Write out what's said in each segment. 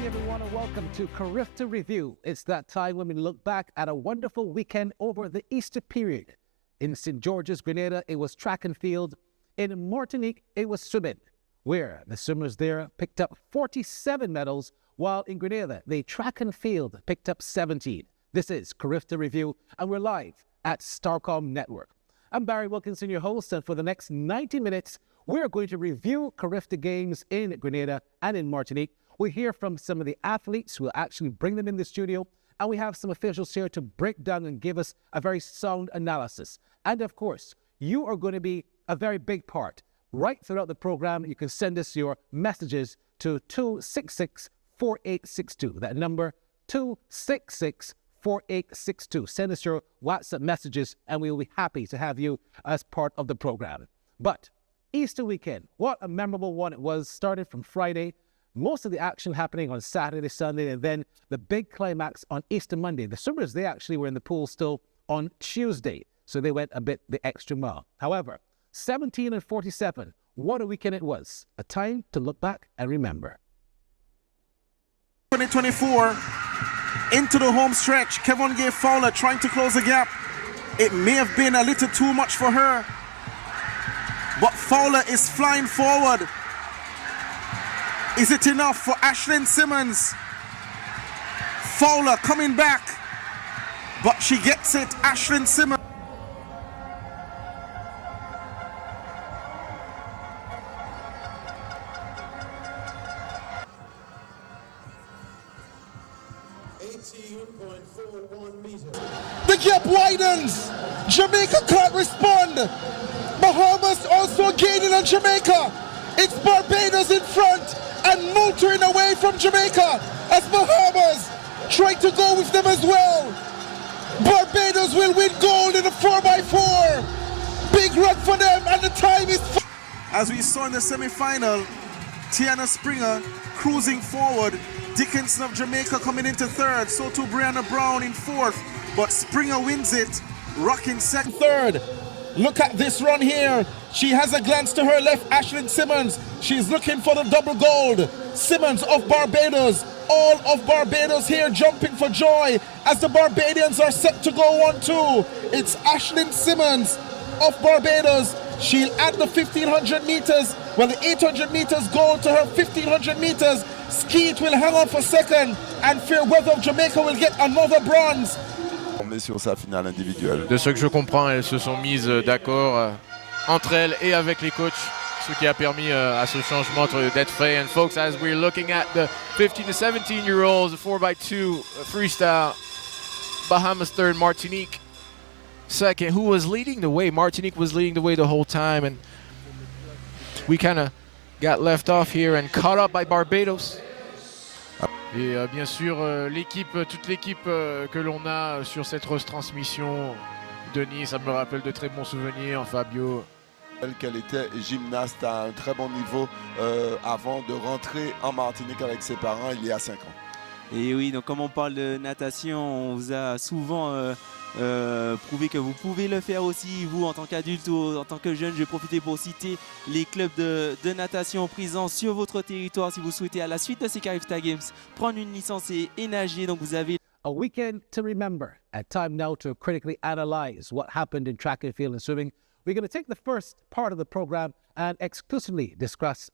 evening, everyone, and welcome to CARIFTA Review. It's that time when we look back at a wonderful weekend over the Easter period. In St. George's, Grenada, it was track and field. In Martinique, it was swimming, where the swimmers there picked up 47 medals, while in Grenada, the track and field picked up 17. This is CARIFTA Review, and we're live at STARCOM Network. I'm Barry Wilkinson, your host, and for the next 90 minutes, we're going to review CARIFTA games in Grenada and in Martinique. We'll hear from some of the athletes. We'll actually bring them in the studio, and we have some officials here to break down and give us a very sound analysis. And of course, you are going to be a very big part. Right throughout the program, you can send us your messages to 266-4862. That number, 266-4862. Send us your WhatsApp messages, and we will be happy to have you as part of the program. But Easter weekend, what a memorable one it was. Started from Friday. Most of the action happening on Saturday, Sunday, and then the big climax on Easter Monday. The swimmers, they actually were in the pool still on Tuesday, so they went a bit the extra mile. However, 17 and 47, what a weekend it was. A time to look back and remember. 2024, into the home stretch. Kevin Gay Fowler trying to close the gap. It may have been a little too much for her, but Fowler is flying forward. Is it enough for Ashlyn Simmons? Fowler coming back, but she gets it. Ashlyn Simmons. The gap widens. Jamaica can't respond. Bahamas also gaining on Jamaica. It's Barbados in front and motoring away from Jamaica as Bahamas try to go with them as well. Barbados will win gold in the 4x4. Big run for them, and the time is... As we saw in the semi-final, Tiana Springer cruising forward. Dickinson of Jamaica coming into third. So too Brianna Brown in fourth. But Springer wins it, rocking second. Third. Look at this run here. She has a glance to her left, Ashlyn Simmons. She's looking for the double gold. Simmons of Barbados. All of Barbados here jumping for joy as the Barbadians are set to go 1-2. It's Ashlyn Simmons of Barbados. She'll add the 1,500 meters. Well, the 800 meters gold to her 1,500 meters. Skeet will hang on for second, and Fairweather of Jamaica will get another bronze. Sur sa finale individuelle. De ce que je comprends, elles se sont mises d'accord entre elles et avec les coachs, ce qui a permis à ce changement d'être fait. And folks, as we're looking at the 15 to 17-year-olds, the 4x2 freestyle, Bahamas third, Martinique second. Who was leading the way? Martinique was leading the way the whole time, and we kind of got left off here and caught up by Barbados. Et bien sûr, toute l'équipe que l'on a sur cette retransmission, Denis, ça me rappelle de très bons souvenirs, Fabio. Qu'elle était gymnaste à un très bon niveau avant de rentrer en Martinique avec ses parents il y a 5 ans. Et oui, donc comme on parle de natation, on vous a souvent prouvé que vous pouvez le faire aussi, vous en tant qu'adulte ou en tant que jeune. Je vais profiter pour citer les clubs de natation présents sur votre territoire si vous souhaitez à la suite de ces CARIFTA Games prendre une licence et nager. Donc vous avez A weekend to remember. A time now to critically analyze what happened in track and field and swimming. We're going to take the first part of the program and exclusively discuss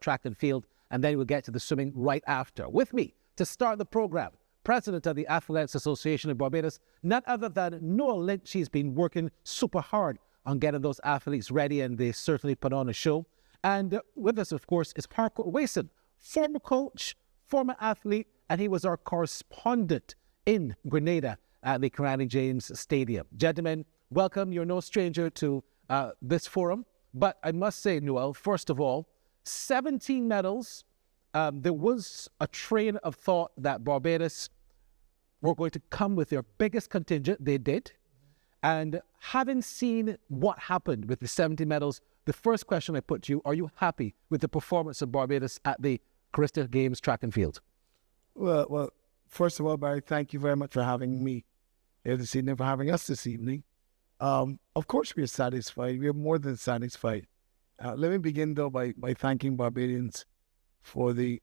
track and field, and then we'll get to the swimming right after. With me to start the program, President of the Athletics Association of Barbados, none other than Noel Lynch. He's been working super hard on getting those athletes ready, and they certainly put on a show. And with us, of course, is Harcourt Wason, former coach, former athlete, and he was our correspondent in Grenada at the Karani James Stadium. Gentlemen, welcome. You're no stranger to this forum. But I must say, Noel, first of all, 17 medals. There was a train of thought that Barbados were going to come with their biggest contingent. They did. And having seen what happened with the 70 medals, the first question I put to you, are you happy with the performance of Barbados at the CARIFTA Games track and field? Well, first of all, Barry, thank you very much for having me here this evening, for having us this evening. Of course, we are satisfied. We are more than satisfied. Let me begin, though, by thanking Barbadians for the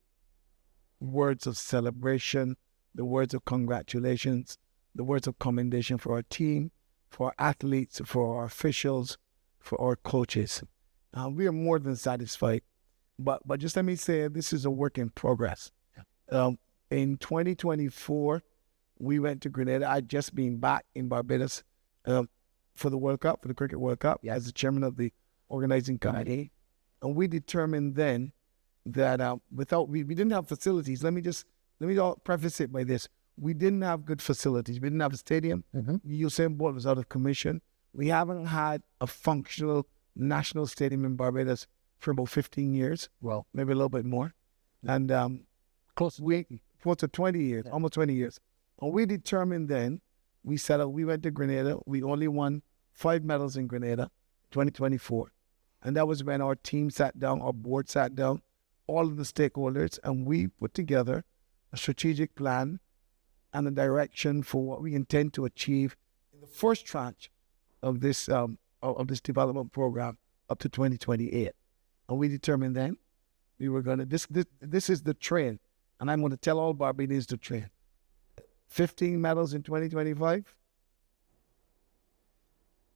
words of celebration, the words of congratulations, the words of commendation for our team, for our athletes, for our officials, for our coaches. We are more than satisfied. But just let me say, this is a work in progress. In 2024, we went to Grenada. I'd just been back in Barbados for the World Cup, for the Cricket World Cup, as the chairman of the organizing committee. And we determined then that we didn't have facilities. Let me preface it by this. We didn't have good facilities. We didn't have a stadium. Usain Bolt was out of commission. We haven't had a functional national stadium in Barbados for about 15 years. Well, maybe a little bit more. And close to 20 years, almost 20 years. And we determined then, we went to Grenada. We only won 5 medals in Grenada, 2024. And that was when our team sat down, our board sat down, all of the stakeholders, and we put together a strategic plan and a direction for what we intend to achieve in the first tranche of this development program up to 2028. And we determined then we were going to, this is the train, and I'm going to tell all Barbadians to train. 15 medals in 2025,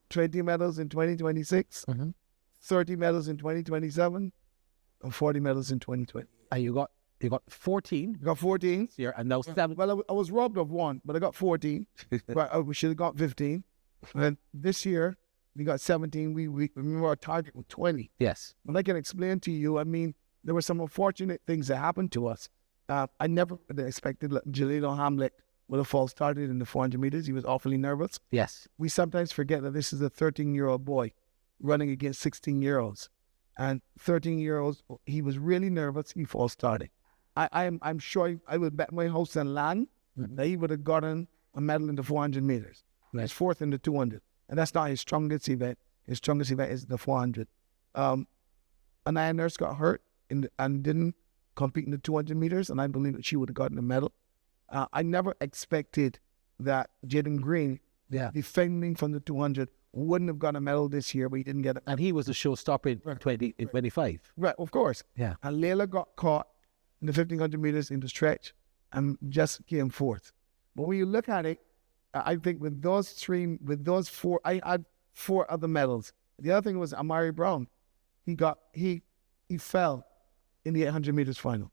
20 medals in 2026, 30 medals in 2027, and 40 medals in 2020. And you got 14. You got 14. Here, and now 7. Well, I was robbed of 1, but I got 14. But we should have got 15. And this year, we got 17. We remember our target was 20. Yes. But I can explain to you, I mean, there were some unfortunate things that happened to us. I never expected Jaleel Hamlet would have false started in the 400 meters. He was awfully nervous. Yes. We sometimes forget that this is a 13-year-old boy running against 16-year-olds. And 13-year-olds, he was really nervous. He false started. I'm sure I would bet my house and land that he would have gotten a medal in the 400 meters. Right. He's 4th in the 200. And that's not his strongest event. His strongest event is the 400. Anaya Nurse got hurt and didn't compete in the 200 meters, and I believe that she would have gotten a medal. I never expected that Jaden Green, defending from the 200, wouldn't have got a medal this year, but he didn't get it. And he was the showstopper in 2025. Right, of course. Yeah. And Layla got caught in the 1500 meters in the stretch and just came 4th. But when you look at it, I think with those 4, I had 4 other medals. The other thing was Amari Brown. He fell in the 800 meters final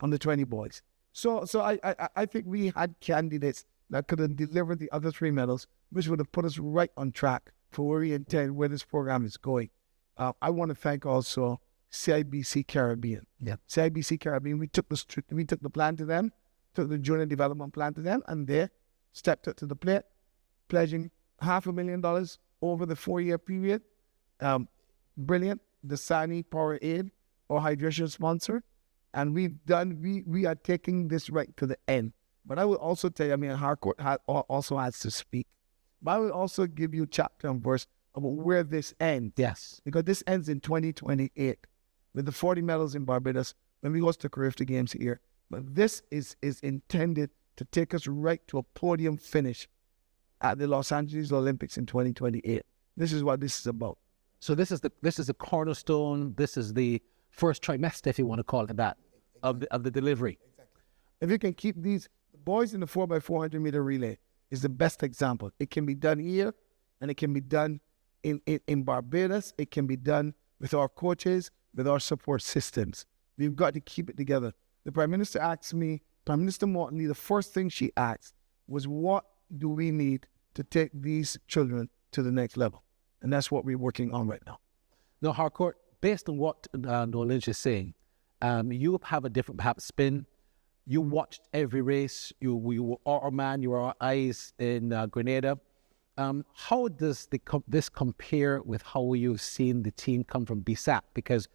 on the 20 boys. So I think we had candidates that could have delivered the other 3 medals, which would have put us right on track for where this program is going. I want to thank also CIBC Caribbean. Yeah. CIBC Caribbean, we took the plan to them, took the junior development plan to them, and they stepped up to the plate, pledging $500,000 over the 4-year period. Brilliant. The Sani Power Aid, our hydration sponsor. And we are taking this right to the end. But I will also tell you, I mean, Harcourt also has to speak. But I will also give you chapter and verse about where this ends. Yes. Because this ends in 2028 with the 40 medals in Barbados when we host the CARIFTA Games here. But this is intended to take us right to a podium finish at the Los Angeles Olympics in 2028. This is what this is about. So this is the cornerstone. This is the first trimester, if you want to call it that, of the delivery. Exactly. If you can keep these, the boys in the 4x400 meter relay is the best example. It can be done here, and it can be done in Barbados. It can be done with our coaches, with our support systems. We've got to keep it together. The Prime Minister asked me, Prime Minister Morton Lee, the first thing she asked was, what do we need to take these children to the next level? And that's what we're working on right now. Now, Harcourt, based on what Noel Lynch is saying, you have a different perhaps spin. You watched every race. You were our man. You were our eyes in Grenada. How does this compare with how you've seen the team come from BSAP? Because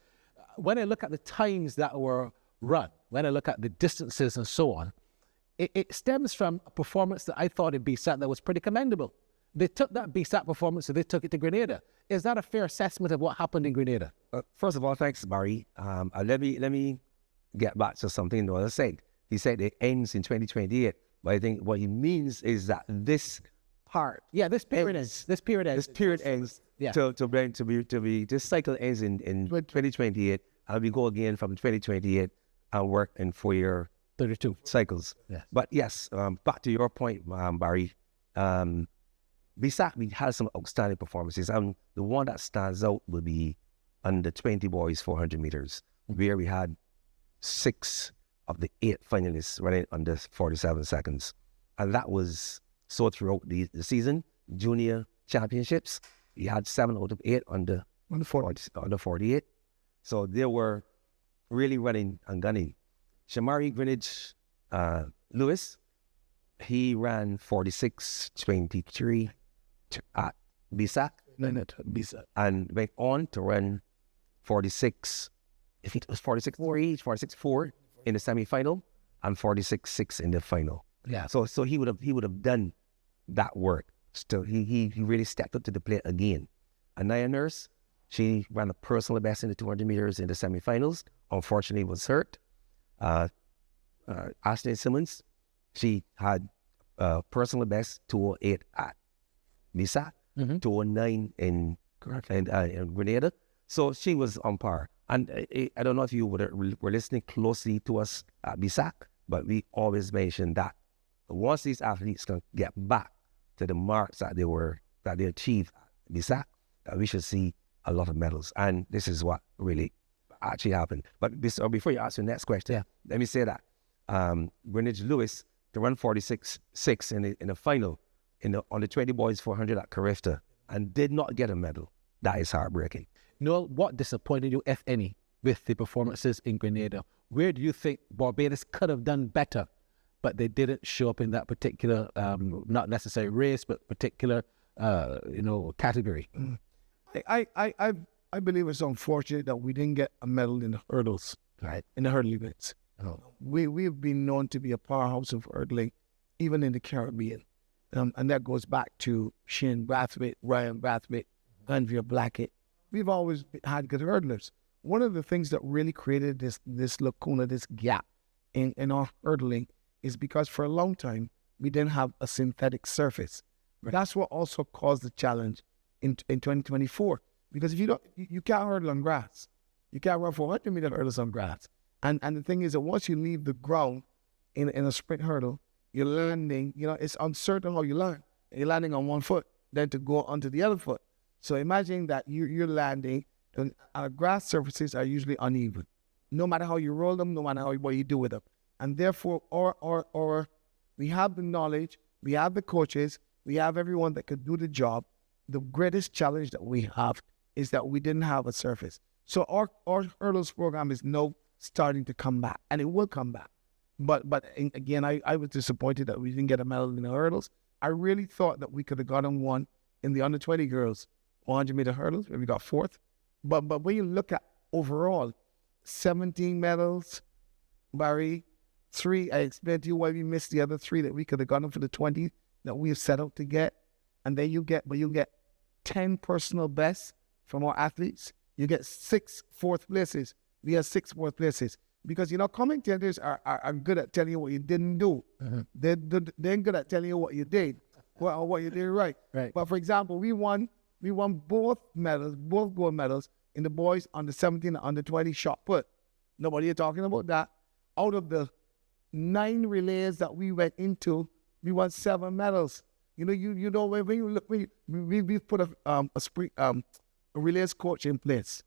when I look at the times that were run, when I look at the distances and so on, it stems from a performance that I thought in BSAP that was pretty commendable. They took that BSAP performance and they took it to Grenada. Is that a fair assessment of what happened in Grenada? First of all, thanks, Barry. Let me get back to something Noel said. He said it ends in 2028, but I think what he means is that this part, this period ends. This period ends. Yeah. This cycle ends in 2028, and we go again from 2028 and work in 4-year 32 cycles. Yeah. But yes, back to your point, Barry. We had some outstanding performances, and the one that stands out would be under 20 boys 400 meters, where we had 6 of the 8 finalists running under 47 seconds, and that was so throughout the season. Junior championships, we had 7 out of 8 under 48. So they were really running and gunning. Shamari Greenwich Lewis, he ran 46:23 at BSAC and went on to run 46, I think it was 46.3, 46.4 in the semi-final and 46.6 in the final. Yeah. So he would have done that work. Still, he really stepped up to the plate again. Anaya Nurse, she ran a personal best in the 200 meters in the semi-finals. Unfortunately, was hurt. Ashley Simmons, she had personal best 208 at Misa, 209 in Grenada. So she was on par. And I don't know if you were listening closely to us at BSAC, but we always mentioned that once these athletes can get back to the marks that they achieved at BSAC, we should see a lot of medals. And this is what really actually happened. But before you ask your next question, let me say that Greenwich Lewis to run 46.6 in the final on the 20 boys 400 at CARIFTA and did not get a medal. That is heartbreaking. Noel, what disappointed you, if any, with the performances in Grenada? Where do you think Barbados could have done better, but they didn't show up in that particular, not necessarily race, but particular, category? I believe it's unfortunate that we didn't get a medal in the hurdles, right? In the hurdle events. Oh. We've been known to be a powerhouse of hurdling, even in the Caribbean. And that goes back to Shane Brathwaite, Ryan Brathwaite, Andrea Blackett. We've always had good hurdlers. One of the things that really created this lacuna, this gap in our hurdling is because for a long time, we didn't have a synthetic surface. Right. That's what also caused the challenge in 2024. Because if you can't hurdle on grass. You can't run 400-meter hurdles on grass. And the thing is that once you leave the ground in a sprint hurdle, you're landing, it's uncertain how you land. You're landing on one foot, then to go onto the other foot. So imagine that you're landing, and grass surfaces are usually uneven. No matter how you roll them, no matter what you do with them. And therefore, we have the knowledge, we have the coaches, we have everyone that could do the job. The greatest challenge that we have is that we didn't have a surface. So our hurdles program is now starting to come back, and it will come back. But again, I was disappointed that we didn't get a medal in the hurdles. I really thought that we could have gotten one in the under 20 girls 100-meter hurdles, where we got 4th. But when you look at overall, 17 medals, Barry, 3, I explained to you why we missed the other 3 that we could have gotten for the 20 that we have set out to get. And then you get 10 personal bests from our athletes. You get 6 4th places. We have 6 4th places. Because, commentators are good at telling you what you didn't do. Mm-hmm. They're good at telling you what you did, or what you did right. But for example, we won both gold medals in the boys under 17 and under 20 shot put. Nobody is talking about that. Out of the 9 relays that we went into, we won 7 medals. When you look, we put a relays coach in place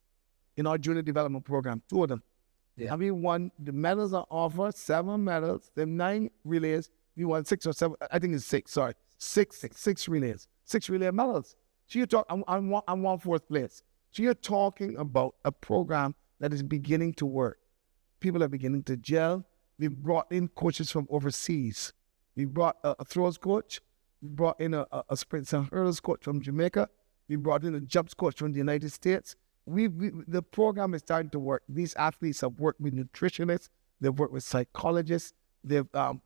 in our junior development program, 2 of them. Yeah. And we won, the medals are offered, 7 medals, the 9 relays, we won 6 or 7, I think it's 6, sorry. 6 relays, 6 relay medals. So you're talking, I'm 4th place. So you're talking about a program that is beginning to work. People are beginning to gel. We've brought in coaches from overseas. We brought a throws coach. We brought in a sprints and hurdles coach from Jamaica. We brought in a jumps coach from the United States. The program is starting to work. These athletes have worked with nutritionists. They've worked with psychologists.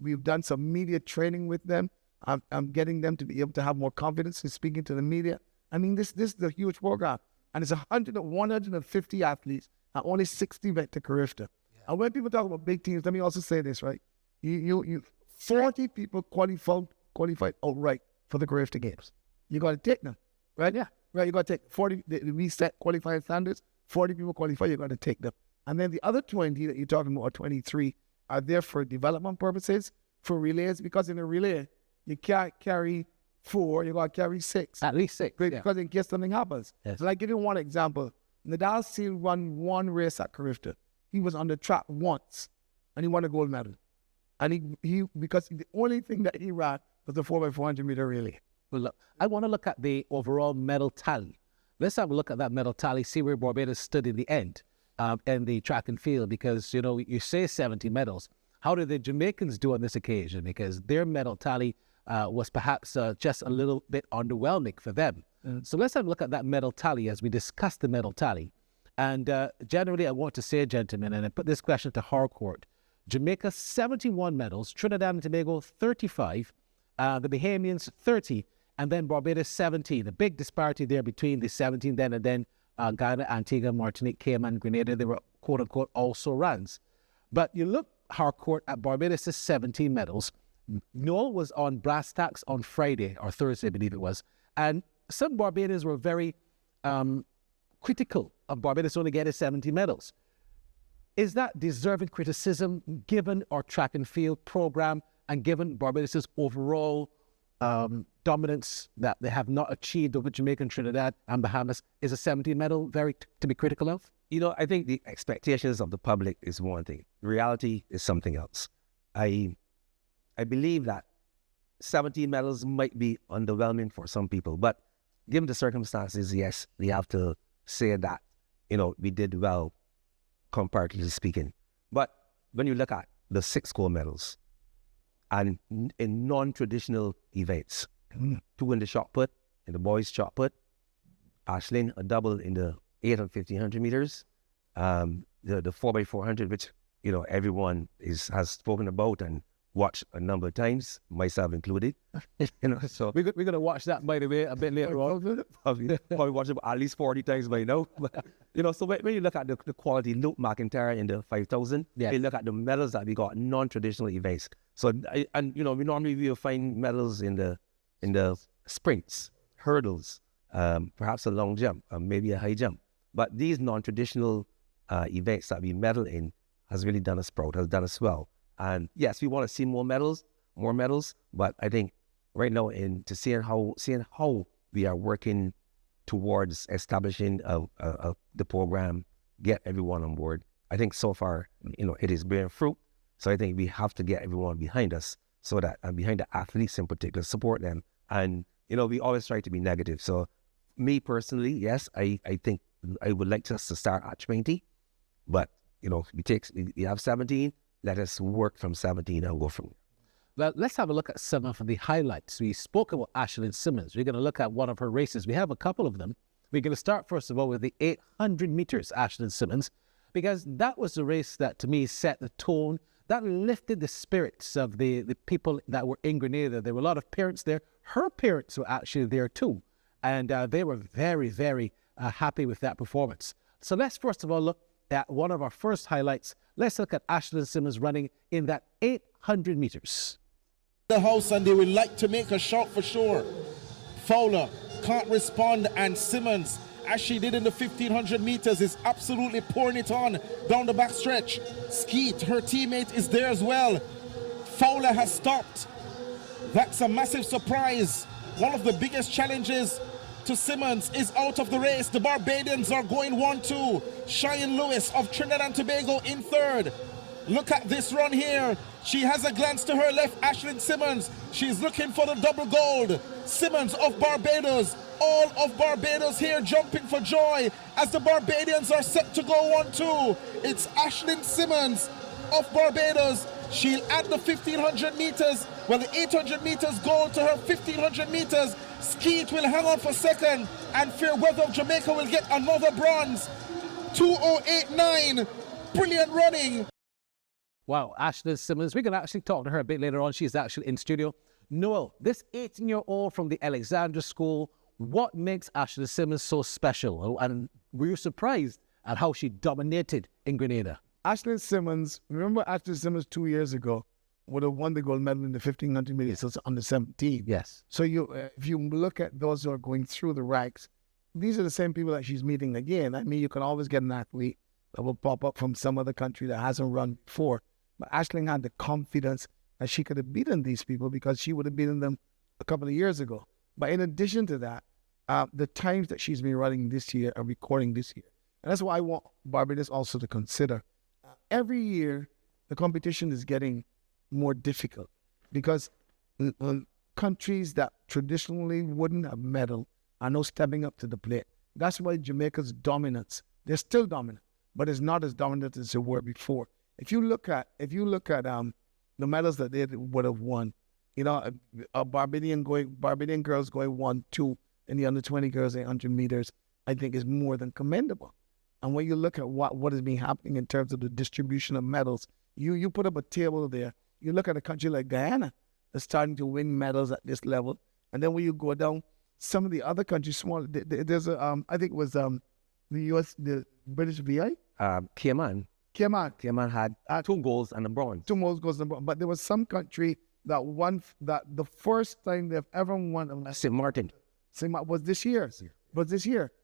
We've done some media training with them. I'm getting them to be able to have more confidence in speaking to the media. I mean, this is a huge program. And it's 150 athletes and only 60 went to CARIFTA. Yeah. And when people talk about big teams, let me also say this, right? 40 people qualified outright for the CARIFTA games. You got to take them, right? Yeah. Right, you got to take 40, we set qualifying standards, 40 people qualify, you got to take them. And then the other 20 that you're talking about, or 23, are there for development purposes, for relays, because in a relay, you can't carry 4, you got to carry 6. At least 6. Yeah. Because in case something happens. Yes. So I give you one example. Nadal still won one race at CARIFTA. He was on the track once, and he won a gold medal. And he because the only thing that he ran was the 4x400 meter relay. Well, look, I want to look at the overall medal tally. Let's have a look at that medal tally, see where Barbados stood in the end in the track and field, because, you know, you say 70 medals. How did the Jamaicans do on this occasion? Because their medal tally was perhaps just a little bit underwhelming for them. So let's have a look at that medal tally as we discuss the medal tally. And generally, I want to say, gentlemen, and I put this question to Harcourt, Jamaica 71 medals, Trinidad and Tobago 35, the Bahamians 30, and then Barbados 17. The big disparity there between the 17 then and then Guyana, Antigua, Martinique, Cayman, Grenada, they were quote-unquote also runs. But you look, Harcourt, at Barbados' 17 medals. Noel was on brass tacks on Friday or Thursday, I believe it was, and some Barbadians were very critical of Barbados only getting 70 medals. Is that deserving criticism given our track and field program and given Barbados' overall dominance that they have not achieved over Jamaica and Trinidad and Bahamas? Is a 17 medal very to be critical of? You know, I think the expectations of the public is one thing. Reality is something else. I believe that 17 medals might be underwhelming for some people, but given the circumstances, yes, we have to say that, you know, we did well, comparatively speaking. But when you look at the 6 gold medals, and in non-traditional events, 2 in the shot put, in the boys' shot put, Ashlyn, a double in the 8 and 1500 meters, the 4x400, which, you know, everyone has spoken about and watched a number of times, myself included. You know, so We're going to watch that, by the way, a bit later on. probably watched it at least 40 times by now. But, you know, so when you look at the quality, Luke McIntyre in the 5,000, Yeah. you look at the medals that we got, non-traditional events. So, and you know, we normally will find medals in the sprints, hurdles, perhaps a long jump, maybe a high jump. But these non-traditional events that we medal in has really done us proud, has done us well. And yes, we want to see more medals, but I think right now seeing how we are working towards establishing the program, get everyone on board. I think so far, you know, it is bearing fruit. So I think we have to get everyone behind us, so that, and behind the athletes in particular, support them. And, you know, we always try to be negative. So me personally, yes, I think I would like us to start at 20, but, you know, we have 17, let us work from 17 and go from there. Well, let's have a look at some of the highlights. We spoke about Ashlyn Simmons. We're going to look at one of her races. We have a couple of them. We're going to start, first of all, with the 800 meters, Ashlyn Simmons, because that was the race that, to me, set the tone, that lifted the spirits of the people that were in Grenada. There were a lot of parents there. Her parents were actually there too, and they were very, very happy with that performance. So let's first of all look at one of our first highlights. Let's look at Ashlyn Simmons running in that 800 meters. The house, and they would like to make a shot for sure. Fowler can't respond, and Simmons, as she did in the 1500 meters, is absolutely pouring it on down the back stretch. Skeet, her teammate, is there as well. Fowler has stopped. That's a massive surprise. One of the biggest challenges to Simmons is out of the race. The Barbadians are going 1-2. Cheyenne Lewis of Trinidad and Tobago in third. Look at this run here. She has a glance to her left, Ashlyn Simmons. She's looking for the double gold. Simmons of Barbados, all of Barbados here jumping for joy as the Barbadians are set to go 1-2. It's Ashlyn Simmons of Barbados. She'll add the 1500 meters, well, the 800 meters gold to her 1500 meters. Skeet will hang on for second, and Fairweather of Jamaica will get another bronze. 2:08.9, brilliant running. Wow, Ashlyn Simmons. We're going to actually talk to her a bit later on. She's actually in studio. Noel, this 18-year-old from the Alexandra School, what makes Ashlyn Simmons so special? And were you surprised at how she dominated in Grenada? Ashlyn Simmons, remember Ashlyn Simmons 2 years ago would have won the gold medal in the 1500 meters, so it's under 17. Yes. So if you look at those who are going through the ranks, these are the same people that she's meeting again. I mean, you can always get an athlete that will pop up from some other country that hasn't run before. But Aisling had the confidence that she could have beaten these people because she would have beaten them a couple of years ago. But in addition to that, the times that she's been running this year are recording this year. And that's why I want Barbados also to consider. Every year, the competition is getting more difficult because countries that traditionally wouldn't have medaled are now stepping up to the plate. That's why Jamaica's dominance, they're still dominant, but it's not as dominant as they were before. If you look at the medals that they would have won, you know, a Barbadian girls going 1-2 in the under 20 girls 800 meters, I think is more than commendable. And when you look at what has been happening in terms of the distribution of medals, you put up a table there. You look at a country like Guyana that's starting to win medals at this level, and then when you go down, some of the other countries, small. There's a I think it was the British VI. Cayman. Cayman had 2 golds and a bronze. 2 more goals, but there was some country that won that the first time they've ever won. St. Martin. Was this year.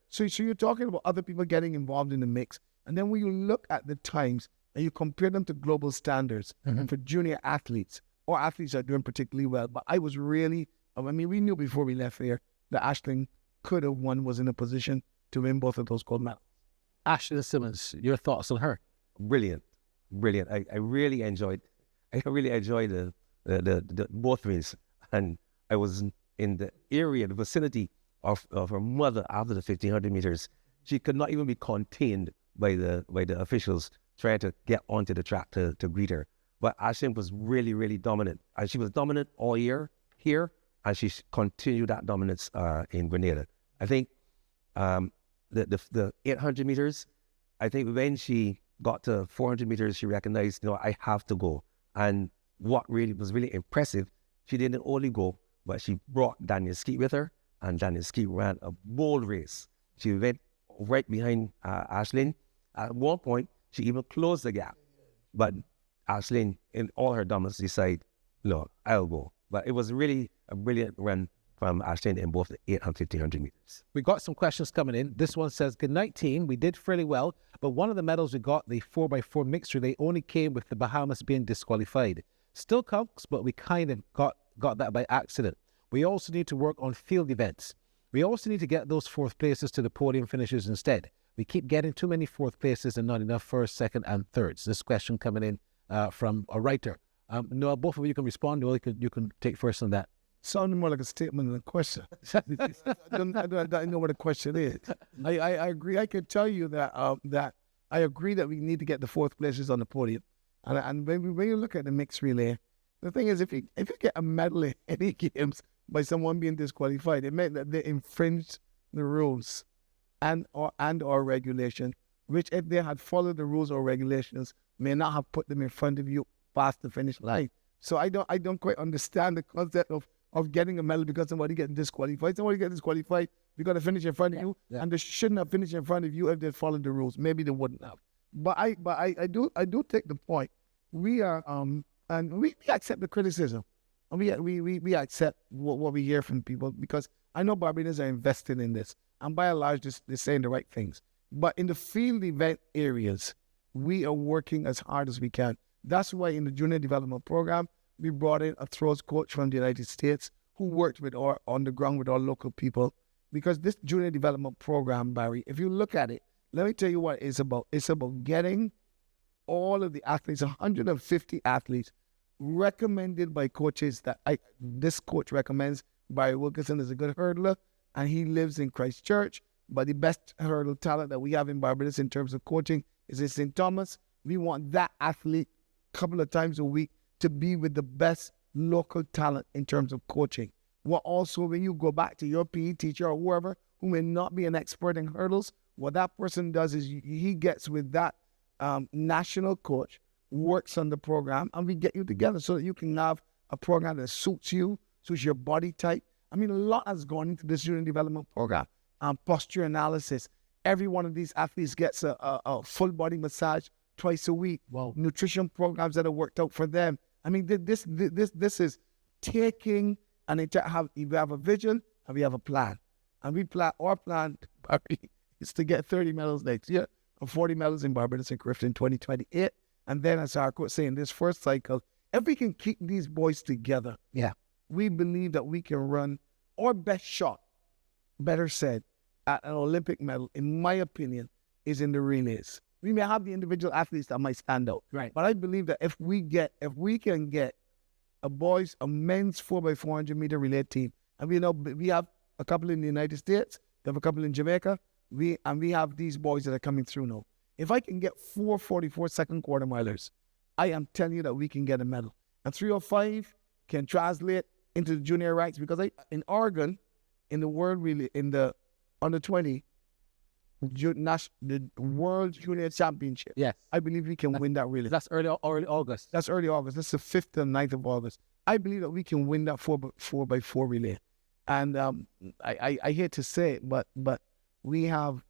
So you're talking about other people getting involved in the mix. And then when you look at the times and you compare them to global standards for junior athletes or athletes that are doing particularly well. But I was really, we knew before we left here that Aisling could have won, was in a position to win both of those gold medals. Ashlyn Simmons, your thoughts on her? Brilliant. I really enjoyed the both wins. And I was in the area, the vicinity of her mother after the 1500 meters. She could not even be contained by the officials trying to get onto the track to greet her. But Aisling was really, really dominant. And she was dominant all year here, and she continued that dominance in Grenada. I think the 800 meters, I think when she got to 400 meters, she recognized, I have to go. And what really was really impressive, she didn't only go, but she brought Daniel Skeet with her, and Daniel Skeet ran a bold race. She went right behind Aisling. At one point, she even closed the gap. But Aisling, in all her dominance, decided, no, I'll go. But it was really a brilliant run from Aisling in both the 800 and 1500 meters. We got some questions coming in. This one says, good night, team. We did fairly well, but one of the medals we got, the 4x4 mixed relay, only came with the Bahamas being disqualified. Still counts, but we kind of got that by accident. We also need to work on field events. We also need to get those 4th places to the podium finishes instead. We keep getting too many 4th places and not enough 1st, 2nd, and 3rds. This question coming in from a writer. Noah, both of you can respond, or you can take first on that. Sounding more like a statement than a question. I don't know what a question is. I agree. I can tell you that I agree that we need to get the 4th places on the podium. And when you look at the mixed relay, the thing is, if you get a medal in any games by someone being disqualified, it meant that they infringed the rules and or regulation, which if they had followed the rules or regulations, may not have put them in front of you past the finish line. So I don't quite understand the concept of getting a medal because somebody getting disqualified. Somebody getting disqualified, we got to finish in front of you, and they shouldn't have finished in front of you if they followed the rules. Maybe they wouldn't have. But I do take the point. We are and we accept the criticism, and we accept what we hear from people, because I know Barbadians are invested in this, and by and large they're saying the right things. But in the field event areas, we are working as hard as we can. That's why in the junior development program, we brought in a throws coach from the United States who worked on the ground with our local people. Because this junior development program, Barry, if you look at it, let me tell you what it's about. It's about getting all of the athletes, 150 athletes, recommended by coaches that this coach recommends. Barry Wilkinson is a good hurdler, and he lives in Christchurch. But the best hurdle talent that we have in Barbados in terms of coaching is in St. Thomas. We want that athlete a couple of times a week to be with the best local talent in terms of coaching. Well, also, when you go back to your PE teacher or whoever who may not be an expert in hurdles, what that person does is he gets with that national coach, works on the program, and we get you together so that you can have a program that suits you, suits your body type. I mean, a lot has gone into this junior development program. Posture analysis. Every one of these athletes gets a full body massage twice a week. Wow. Nutrition programs that are worked out for them. I mean, this is taking, and we have a vision and we have a plan. And our plan is to get 30 medals next year and 40 medals in Barbados and CARIFTA in 2028. And then, as our coach saying, this first cycle, if we can keep these boys together, Yeah. we believe that we can run our best shot, better said, at an Olympic medal, in my opinion, is in the relays. We may have the individual athletes that might stand out. Right. But I believe that if we can get a men's 4x400 meter relay team, and we have a couple in the United States, we have a couple in Jamaica, we have these boys that are coming through now. If I can get 4:44 second quarter milers, I am telling you that we can get a medal. And 3:05 can translate into the junior ranks, because in Oregon, in the world relay, in the under 20, the World Junior Championship. Yes. I believe we can win that relay. That's early August. That's early August. That's the 5th and 9th of August. I believe that we can win that 4x4 relay. And I hate to say it, but we have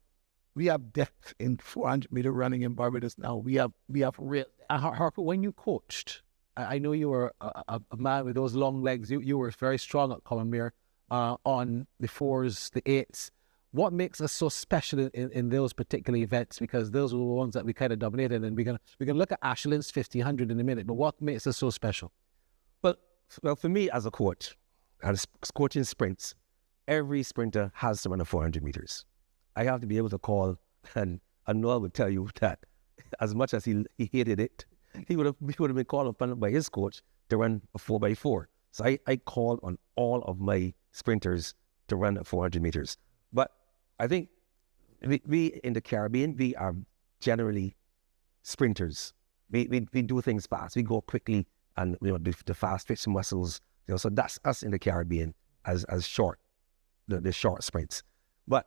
depth in 400 meter running in Barbados now. We have real. Harper, when you coached, I know you were a man with those long legs. You were very strong at Colombier on the 4s, the 8s. What makes us so special in those particular events? Because those were the ones that we kind of dominated, and we're gonna look at Ashland's 1500 in a minute. But what makes us so special? Well, for me as a coach, and coaching sprints, every sprinter has to run the 400 meters. I have to be able to call, and Noel would tell you that as much as he hated it, he would have been called upon by his coach to run a 4x4. So I called on all of my sprinters to run a 400 meters. But I think we in the Caribbean, we are generally sprinters. We do things fast. We go quickly, and the fast twitch muscles. So that's us in the Caribbean as short, the short sprints. But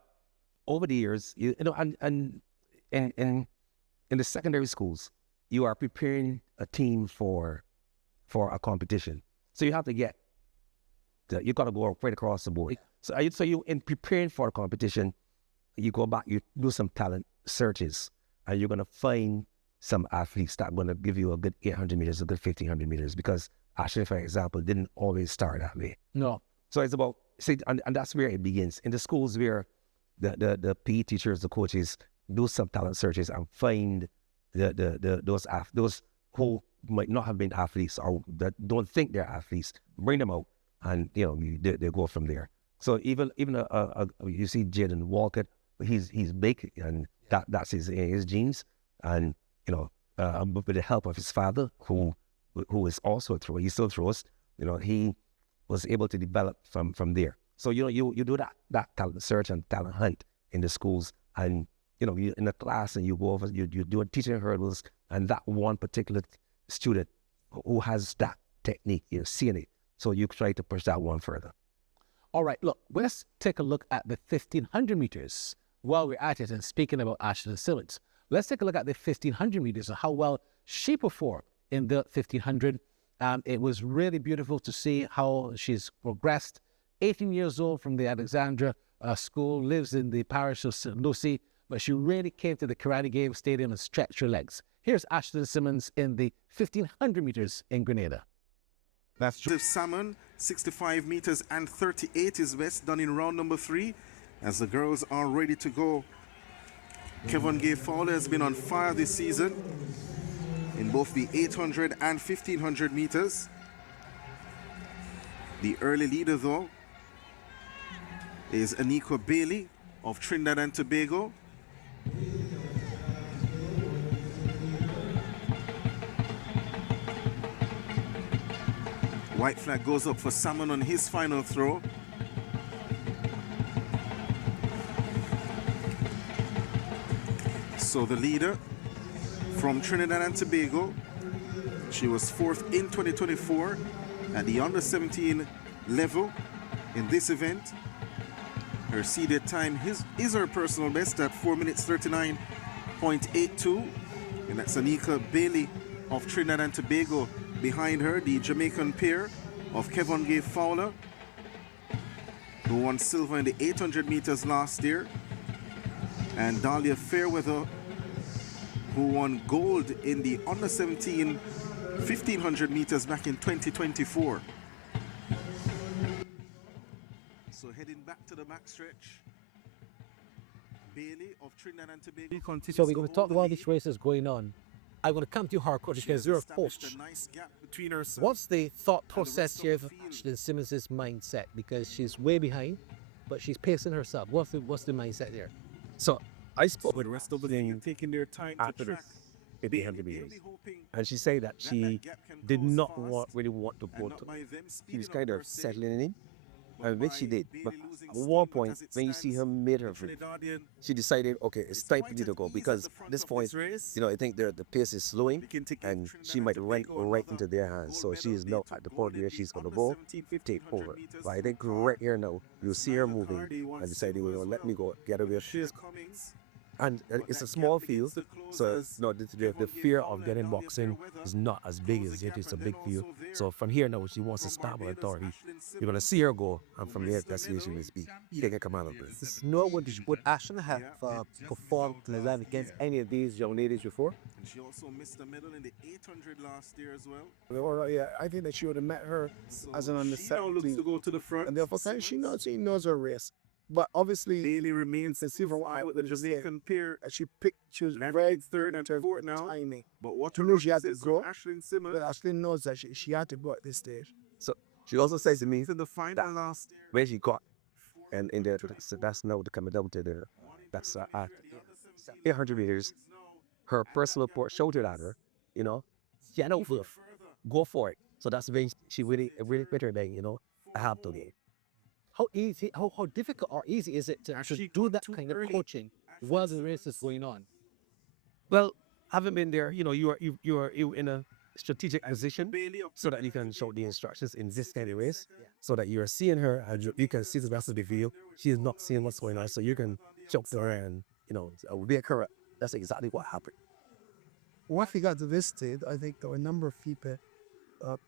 over the years, and in the secondary schools, you are preparing a team for a competition. So you have to you got to go right across the board. So you in preparing for a competition, you go back, you do some talent searches, and you're going to find some athletes that are going to give you a good 800 meters, a good 1500 meters, because Ashland, for example, didn't always start that way. No. So it's about, and that's where it begins. In the schools where the PE teachers, the coaches do some talent searches and find those who might not have been athletes or that don't think they're athletes, bring them out, and they go from there. So even you see Jaden Walcott, he's big, and that's his genes, and with the help of his father, who is also a thrower, he still throws. He was able to develop from there. So you do that talent search and talent hunt in the schools, and you in a class, and you go over, you do teaching hurdles, and that one particular student who has that technique, you're seeing it, so you try to push that one further. All right, look, let's take a look at the 1500 meters while we're at it, and speaking about Ashland Simmons. Let's take a look at the 1500 meters and how well she performed in the 1500. It was really beautiful to see how she's progressed. 18 years old, from the Alexandra School, lives in the parish of St. Lucie, but she really came to the Karate Games Stadium and stretched her legs. Here's Ashland Simmons in the 1500 meters in Grenada. That's Joseph Salmon, 65 meters and 38 is best, done in round number 3, as the girls are ready to go. Kevin Gay Fowler has been on fire this season in both the 800 and 1500 meters. The early leader, though, is Anika Bailey of Trinidad and Tobago. White flag goes up for Salmon on his final throw. So the leader from Trinidad and Tobago, she was 4th in 2024 at the under 17 level in this event. Her seeded time is her personal best at 4 minutes 39.82, and that's Anika Bailey of Trinidad and Tobago. Behind her, the Jamaican pair of Kevin Gay Fowler, who won silver in the 800 meters last year, and Dahlia Fairweather, who won gold in the under 17 1500 meters back in 2024. So heading back to the backstretch, Bailey of Trinidad and Tobago. So we're going to talk while this race is going on. I'm going to come to you, Harcourt, because you're a coach. Between herself. What's the thought process here of Ashlyn Simmons' mindset? Because she's way behind, but she's pacing herself. What's the mindset there? So I spoke with The rest of the team taking their time to after track. the 800 meters, and she said that she did not really want to go to. She was kind of settling in, and when she did, but at one point when you see her mid her free, she decided, okay, it's time for you to go, because at this point, you know, I think the pace is slowing, and she might run right into their hands. So she is now at the point where she's going to go take over. But I think right here now, you see her moving and deciding, well, let me go get away. And it's a small field, so no, the fear of getting boxed in is not as big as it is a big field. So from here now, she wants to start with authority. You're gonna see her go, and from there, that's where she will be taking command of this. Would Ashlyn have performed like that against any of these young ladies before? And she also missed the medal in the 800 last year as well. Well, yeah, I think that she would have met her as an under She now looks 17. to go to the front. And therefore, she knows her race. But obviously, Daly remains the silver eye with the Jamaican pair. she was very third and fourth now. Timing. But what To know she had to is grow. Ashlyn Simmons But Ashlyn knows that she had to go at this stage. So she also says to me in the final last year. where she got, and in there, that's now the coming down to the, that's at 800 meters. Her personal report showed it at her, you know, she had no fear. Go for it. So that's when she really better than, you know, I have to get. How easy, how difficult or easy is it to actually do that kind of coaching while the race is going on? Well, having been there, you know, you're in a strategic position so that you can show the instructions in this kind of race, so that you're seeing her and you can see the rest of the field. She is not seeing what's going on, so you can choke her and, you know, wake her up. That's exactly what happened. Once we got to this stage, I think there were a number of people,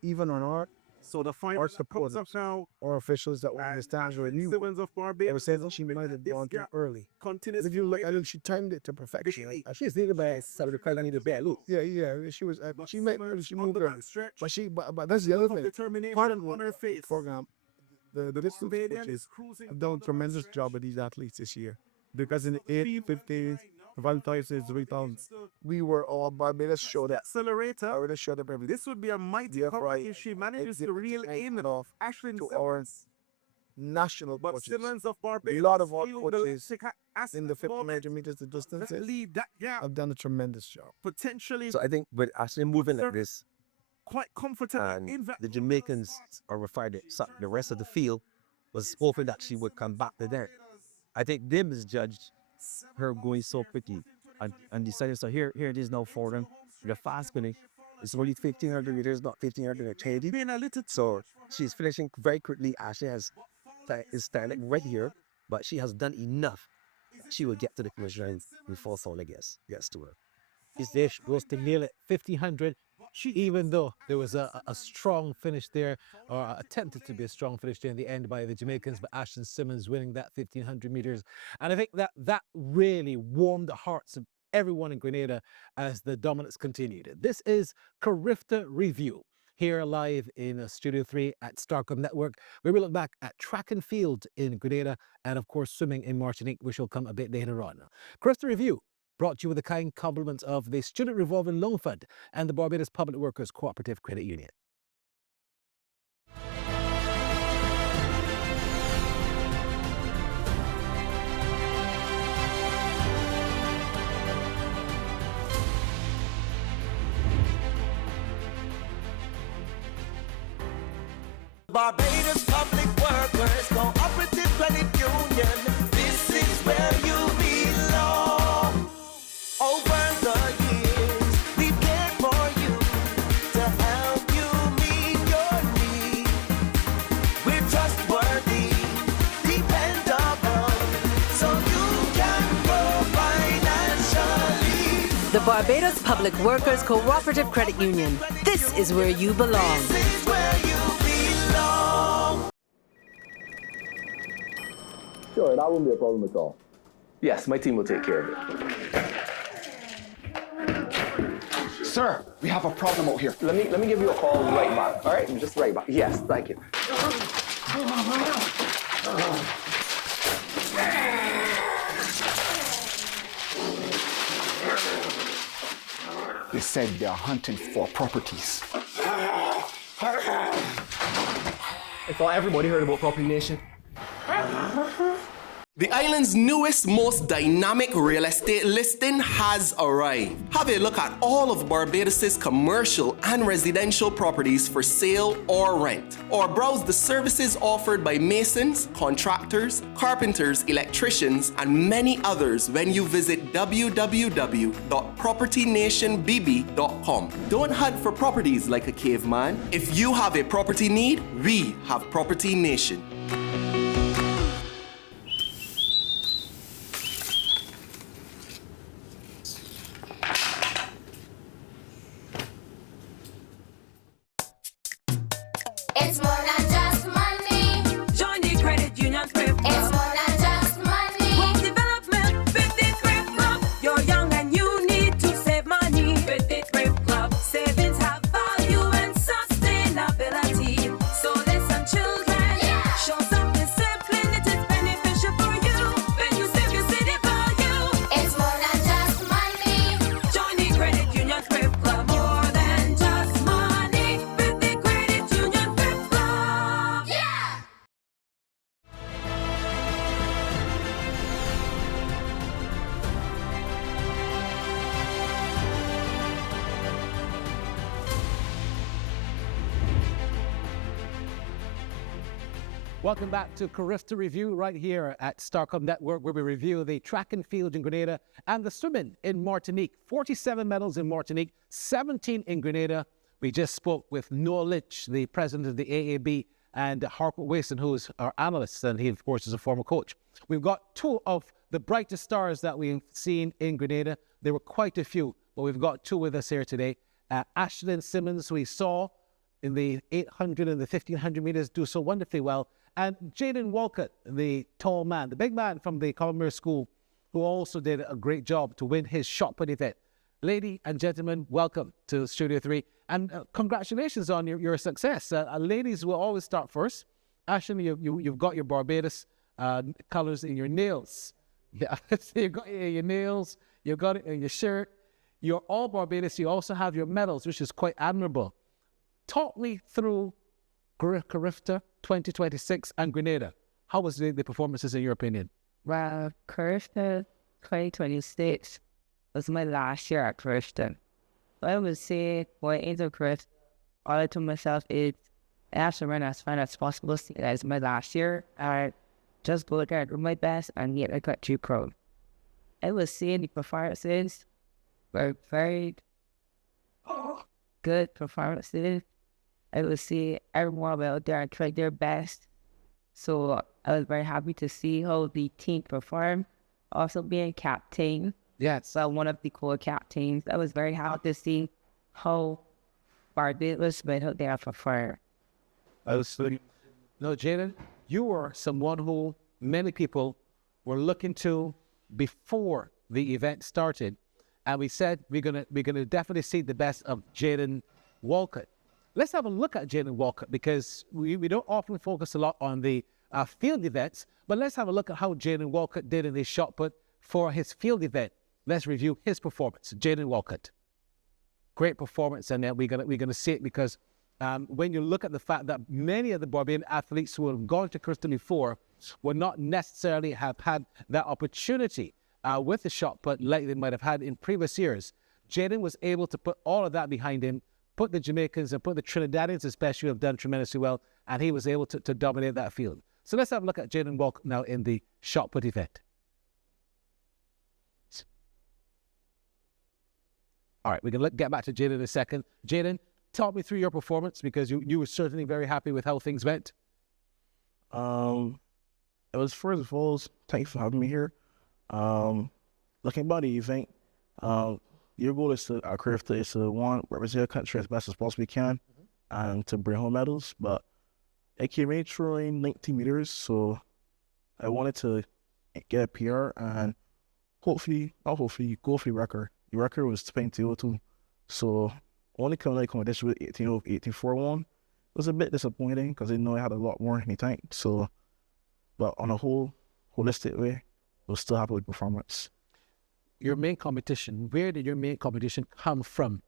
even on our So the final comes supporters up now. or officials that were in the stands were new. Simmons of They were Barbados. saying that she might have gone too early. Continues. If you look, I think she timed it to perfection. She's leading by 7 I need a bad look. Yeah, she was. She made she on moved the her, back stretch. but that's the other thing. Determination Part of on her face. program, the distance Barbadian coaches is cruising have done a tremendous job with these athletes this year, because in the 8, 15s, 5,000s, 3,000s, we were all Barbados showed up. accelerator. Already showed up everything. This would be a mighty Therefore, comeback if she manages to reel in off Ashlyn to our Simmons. national But coaches. Simmons of Barbados. A lot of our feel the coaches sick ass in the at moment. 1,500 meters, the distances, Lead that gap have done a tremendous job. potentially So I think with Ashley moving like this, quite comfortable in and that. the Jamaicans are referred to, so the rest of the field was hoping that she would come back to there. I think they misjudged her going so quickly and decided, so here it is now for them. The fast finish. It's only 1,500 meters, not 1,580. Being a little So she's finishing very quickly. Ashley is standing right here, but she has done enough. She will get to the finish line before Sola gets to her. Is there she goes to nail it 1,500, even though there was a strong finish there, or attempted to be a strong finish there in the end by the Jamaicans, but Ashlyn Simmons winning that 1,500 meters. And I think that really warmed the hearts of everyone in Grenada as the dominance continued. This is CARIFTA Review, here live in Studio 3 at STARCOM Network, where we look back at track and field in Grenada and, of course, swimming in Martinique, which will come a bit later on. CARIFTA Review brought to you with the kind compliments of the Student Revolving Loan Fund and the Barbados Public Workers Cooperative Credit Union. Barbados Public Workers Cooperative Credit Union. This is where you belong. Over the years, we've cared for you to help you meet your needs. We're trustworthy, dependable, so you can grow financially. The Barbados Public Workers Cooperative Credit Union. This is where you belong. This is where you belong. Sure, that wouldn't be a problem at all. Yes, my team will take care of it. Sir, we have a problem out here. Let me give you a call right back. All right, just right back. Yes, thank you. They said they're hunting for properties. I thought everybody heard about Property Nation. The island's newest, most dynamic real estate listing has arrived. Have a look at all of Barbados' commercial and residential properties for sale or rent. Or browse the services offered by masons, contractors, carpenters, electricians, and many others when you visit www.propertynationbb.com. Don't hunt for properties like a caveman. If you have a property need, we have Property Nation. It's more than just money. Join the credit union thrift club. It's more than just money. Home development with the thrift club. You're young and you need to save money. With the thrift club, savings have value and sustainability. So listen, children, show some discipline. It is beneficial for you. When you save, you see the value. It's more than just money. Join the credit union thrift club. More than just money. With the credit union thrift club. Yeah. Welcome back to CARIFTA Review right here at STARCOM Network, where we review the track and field in Grenada and the swimming in Martinique. 47 medals in Martinique, 17 in Grenada. We just spoke with Noah Lynch, the president of the AAB, and Harcourt Waston, who is our analyst, and he, of course, is a former coach. We've got two of the brightest stars that we've seen in Grenada. There were quite a few, but we've got two with us here today. Ashlyn Simmons, we saw in the 800 and the 1500 meters do so wonderfully well. And Jaden Walcott, the tall man, the big man from the Commonwealth School, who also did a great job to win his shot put event. Lady and gentlemen, welcome to Studio 3. And congratulations on your success. Ladies will always start first. Ashlyn, you've got your Barbados colors in your nails. Yeah, so you've got your nails, you've got it in your shirt. You're all Barbados. You also have your medals, which is quite admirable. Talk me through CARIFTA 2026 and Grenada. How was the performances in your opinion? Well, CARIFTA 2026 was my last year at CARIFTA. I would say going into CARIFTA, all I told myself is I have to run as fast as possible. As my last year, I just go there and do my best and get a country pro. I was seeing the performances were very good performances. I would see everyone out there and try their best. So I was very happy to see how the team performed. Also being captain. Yes. So one of the co-captains. I was very happy to see how Barbados went out there perform. No, Jaden, you were someone who many people were looking to before the event started. And we said we're gonna definitely see the best of Jaden Walcott. Let's have a look at Jaden Walcott, because we don't often focus a lot on the field events, but let's have a look at how Jaden Walcott did in his shot put for his field event. Let's review his performance. Jaden Walcott, great performance, and we're gonna see it because when you look at the fact that many of the Barbadian athletes who have gone to CARIFTA before will not necessarily have had that opportunity with the shot put like they might have had in previous years. Jaden was able to put all of that behind him, put the Jamaicans and put the Trinidadians especially who have done tremendously well, and he was able to dominate that field. So let's have a look at Jaden Walcott now in the shot put event. All right, we can get back to Jaden in a second. Jaden, talk me through your performance, because you were certainly very happy with how things went. It was, first of all, thanks for having me here. Looking about the event, your goal is to CARIFTA is to represent your country as best as possibly can, and to bring home medals. But it came in through 90 meters, so I wanted to get a PR and go for the record. The record was 20:02, so only coming out competition with 18:41 was a bit disappointing because I know I had a lot more in the tank. So, but on a holistic way, I was still happy with the performance. your main competition, where did your main competition come from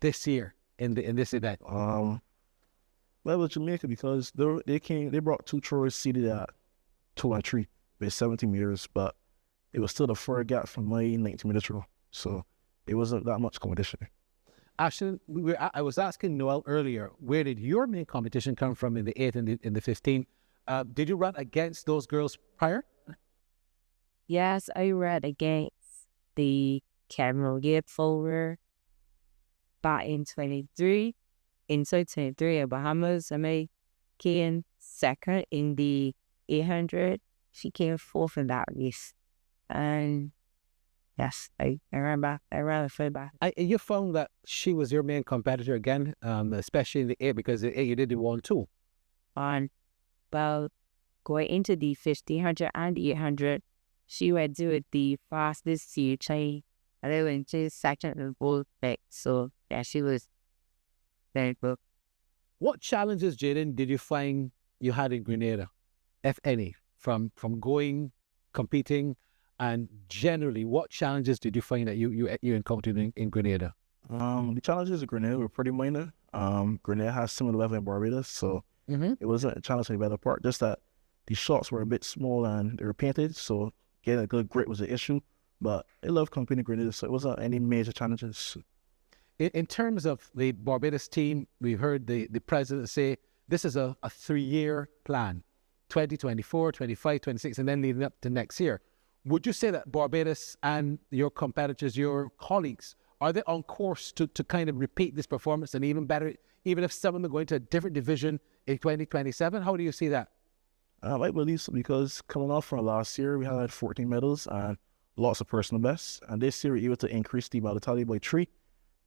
this year in this event? Well, it was Jamaica because they brought two throwers seated at 2 and 3 with 70 meters, but it was still the far gap from my 90-meter throw, so it wasn't that much competition. Actually, I was asking Noel earlier, where did your main competition come from in the 8 and in the 15? Did you run against those girls prior? Yes, I ran against the Cameron Gate forward back in 23. In 23 in Bahamas, I came second in the 800. She came fourth in that race. And yes, I ran back. I ran a foot back. You found that she was your main competitor again, especially in the 8, because the 8 you did the 1-2. Well, going into the 1500 and the 800, she went to it the fastest CHI, and I went to second in both picks. So yeah, she was very good. What challenges, Jaden, did you find you had in Grenada, if any, from going, competing, and generally, what challenges did you find that you encountered in Grenada? The challenges of Grenada were pretty minor. Grenada has similar level in Barbados, so it wasn't a challenge in the better part. Just that the shots were a bit small and they were painted, so getting a good grip was an issue. But I love competing in Grenada, so it wasn't any major challenges. In terms of the Barbados team, we heard the president say this is a 3-year plan, 2024, 25, 26, and then leading up to next year. Would you say that Barbados and your competitors, your colleagues, are they on course to kind of repeat this performance and even better, even if some of them are going to a different division in 2027? How do you see that? I believe so, because coming off from last year, we had 14 medals and lots of personal bests. And this year, we were able to increase the medal tally by 3.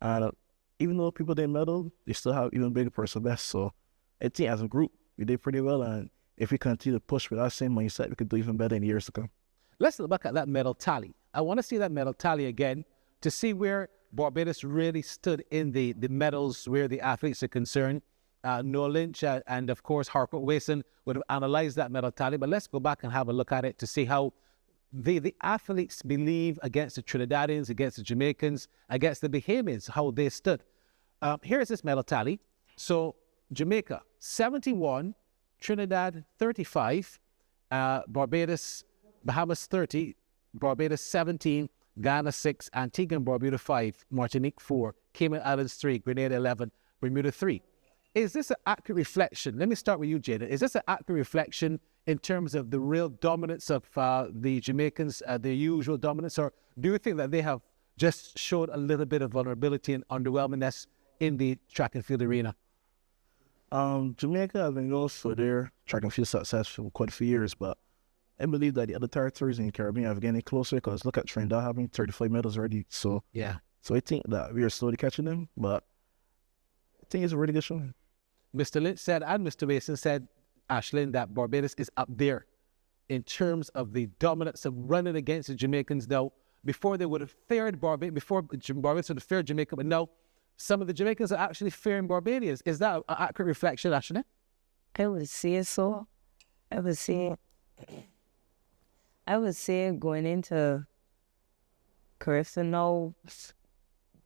And even though people didn't medal, they still have even bigger personal bests. So I think as a group, we did pretty well. And if we continue to push with that same mindset, we could do even better in the years to come. Let's look back at that medal tally. I want to see that medal tally again to see where Barbados really stood in the medals where the athletes are concerned. Noah Lynch and, of course, Harcourt Wason would have analyzed that medal tally. But let's go back and have a look at it to see how the athletes believe against the Trinidadians, against the Jamaicans, against the Bahamians, how they stood. Here's this medal tally. So Jamaica, 71, Trinidad, 35, Barbados, Bahamas, 30, Barbados, 17, Ghana, 6, Antigua and Barbuda, 5, Martinique, 4, Cayman Islands, 3, Grenada, 11, Bermuda, 3. Is this an accurate reflection? Let me start with you, Jada. Is this an accurate reflection in terms of the real dominance of the Jamaicans, the usual dominance, or do you think that they have just showed a little bit of vulnerability and underwhelmingness in the track and field arena? Jamaica has been known for their track and field success for quite a few years, but I believe that the other territories in the Caribbean have getting closer, because look at Trinidad having 35 medals already. So yeah, so I think that we are slowly catching them, but I think it's a really good showing. Mr. Lynch said, and Mr. Mason said, Ashlyn, that Barbados is up there in terms of the dominance of running against the Jamaicans. Now, before they would have fared Barbados, before Barbados would have fared Jamaica, but now some of the Jamaicans are actually faring Barbadians. Is that an accurate reflection, Ashlyn? I would say so. I would say going into CARIFTA now,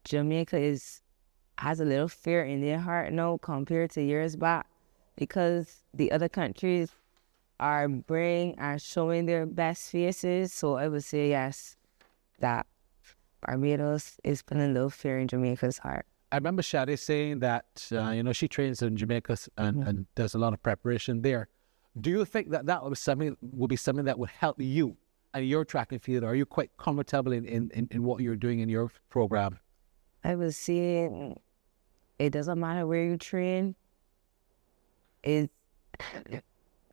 Jamaica has a little fear in their heart now compared to years back, because the other countries are bringing and showing their best faces. So I would say yes, that Barbados is putting a little fear in Jamaica's heart. I remember Shadi saying that, she trains in Jamaica and does a lot of preparation there. Do you think that would be something that would help you and your track and field? Are you quite comfortable in what you're doing in your program? I would say it doesn't matter where you train. It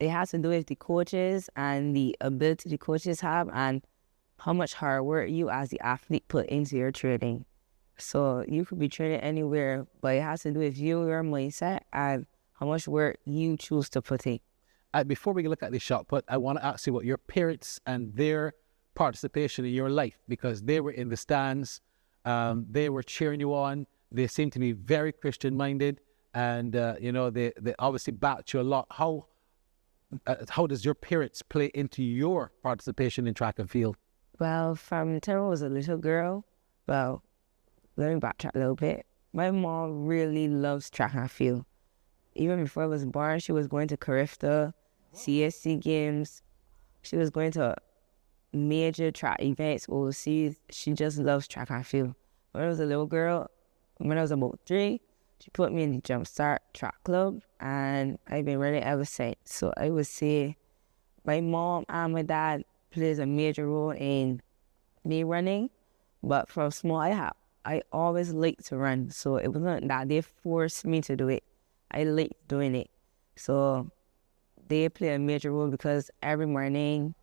has to do with the coaches and the ability the coaches have and how much hard work you as the athlete put into your training. So you could be training anywhere, but it has to do with you, your mindset, and how much work you choose to put in. Before we look at the shot put, I want to ask you what your parents and their participation in your life, because they were in the stands, they were cheering you on. They seem to be very Christian-minded, and they obviously backed you a lot. How does your parents play into your participation in track and field? Well, from the time I was a little girl, well, let me backtrack a little bit. My mom really loves track and field. Even before I was born, she was going to CARIFTA, CSC games. She was going to major track events overseas. She just loves track and field. When I was a little girl, when I was about 3, she put me in the Jumpstart track club, and I've been running ever since. So I would say my mom and my dad plays a major role in me running, but from small, I always liked to run. So it wasn't that they forced me to do it. I liked doing it. So they play a major role because every morning,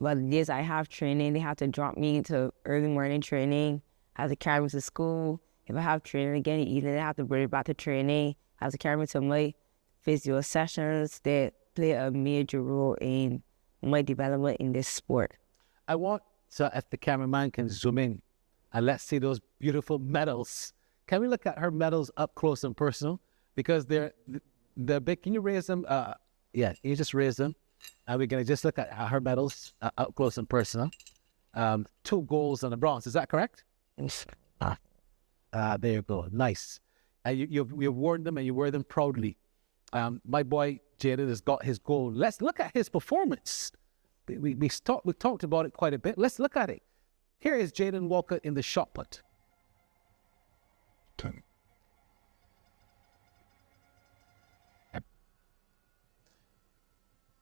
well, the days I have training, they have to drop me to early morning training, have to carry me to school. If I have training again in the evening, they have to bring me back to training, have to carry me to my physio sessions. They play a major role in my development in this sport. I want, so if the cameraman can zoom in, and let's see those beautiful medals. Can we look at her medals up close and personal? Because they're big. Can you raise them? Yeah, you just raise them. And we're going to just look at her medals up close and personal. 2 golds and a bronze. Is that correct? Yes. There you go. Nice. You've worn them and you wear them proudly. My boy Jaden has got his gold. Let's look at his performance. We talked about it quite a bit. Let's look at it. Here is Jaden Walker in the shot put.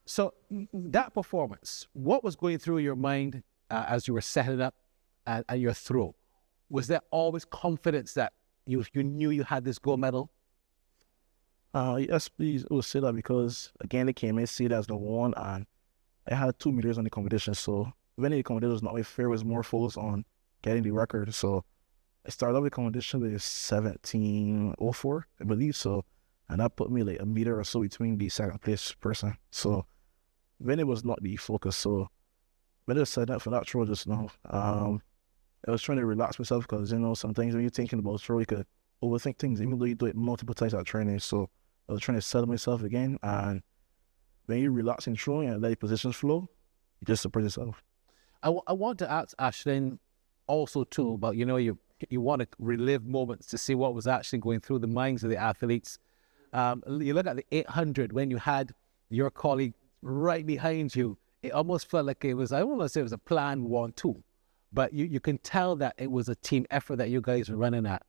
So that performance, what was going through your mind as you were setting up and your throw? Was there always confidence that you knew you had this gold medal? Yes, please. It was say that because, again, they came in, see it as the one, and I had 2 meters on the competition. So when the competition was not very fair, it was more focused on getting the record. So I started off the competition with 17:04, I believe. So, and that put me like a meter or so between the second place person. So when it was not the focus. So when I signed up for that throw just now, I was trying to relax myself because, you know, sometimes when you're thinking about throw, you could overthink things, even though you do it multiple times at training. So I was trying to settle myself again. And when you relax in throwing and let your positions flow, you just support yourself. I want to ask Ashlyn also too about, you know, you want to relive moments to see what was actually going through the minds of the athletes. You look at the 800 when you had your colleague right behind you. It almost felt like it was, I don't want to say it was a plan 1-2, but you can tell that it was a team effort that you guys were running at.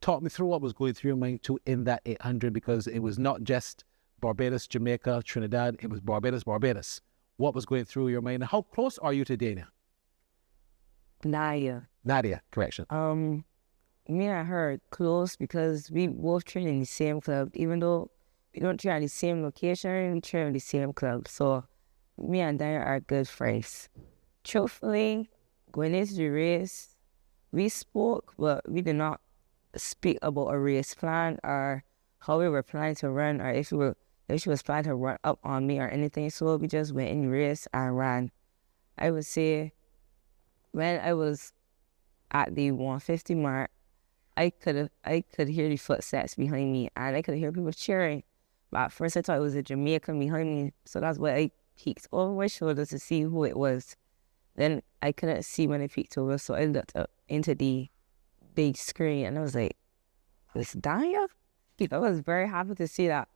Talk me through what was going through your mind too in that 800, because it was not just Barbados, Jamaica, Trinidad, it was Barbados. What was going through your mind? How close are you to Dana? Nadia, correction. Me and her are close because we both train in the same club. Even though we don't train at the same location, we train in the same club. So me and Dana are good friends. Truthfully, going into the race, we spoke, but we did not speak about a race plan or how we were planning to run, or if she was planning to run up on me or anything. So we just went in the race and ran. I would say when I was at the 150 mark, I could hear the footsteps behind me and I could hear people cheering. But at first I thought it was a Jamaican behind me, so that's why I peeked over my shoulder to see who it was. Then I couldn't see when I peeked over, so I looked up into the big screen and I was like, "Is Danya?" I was very happy to see that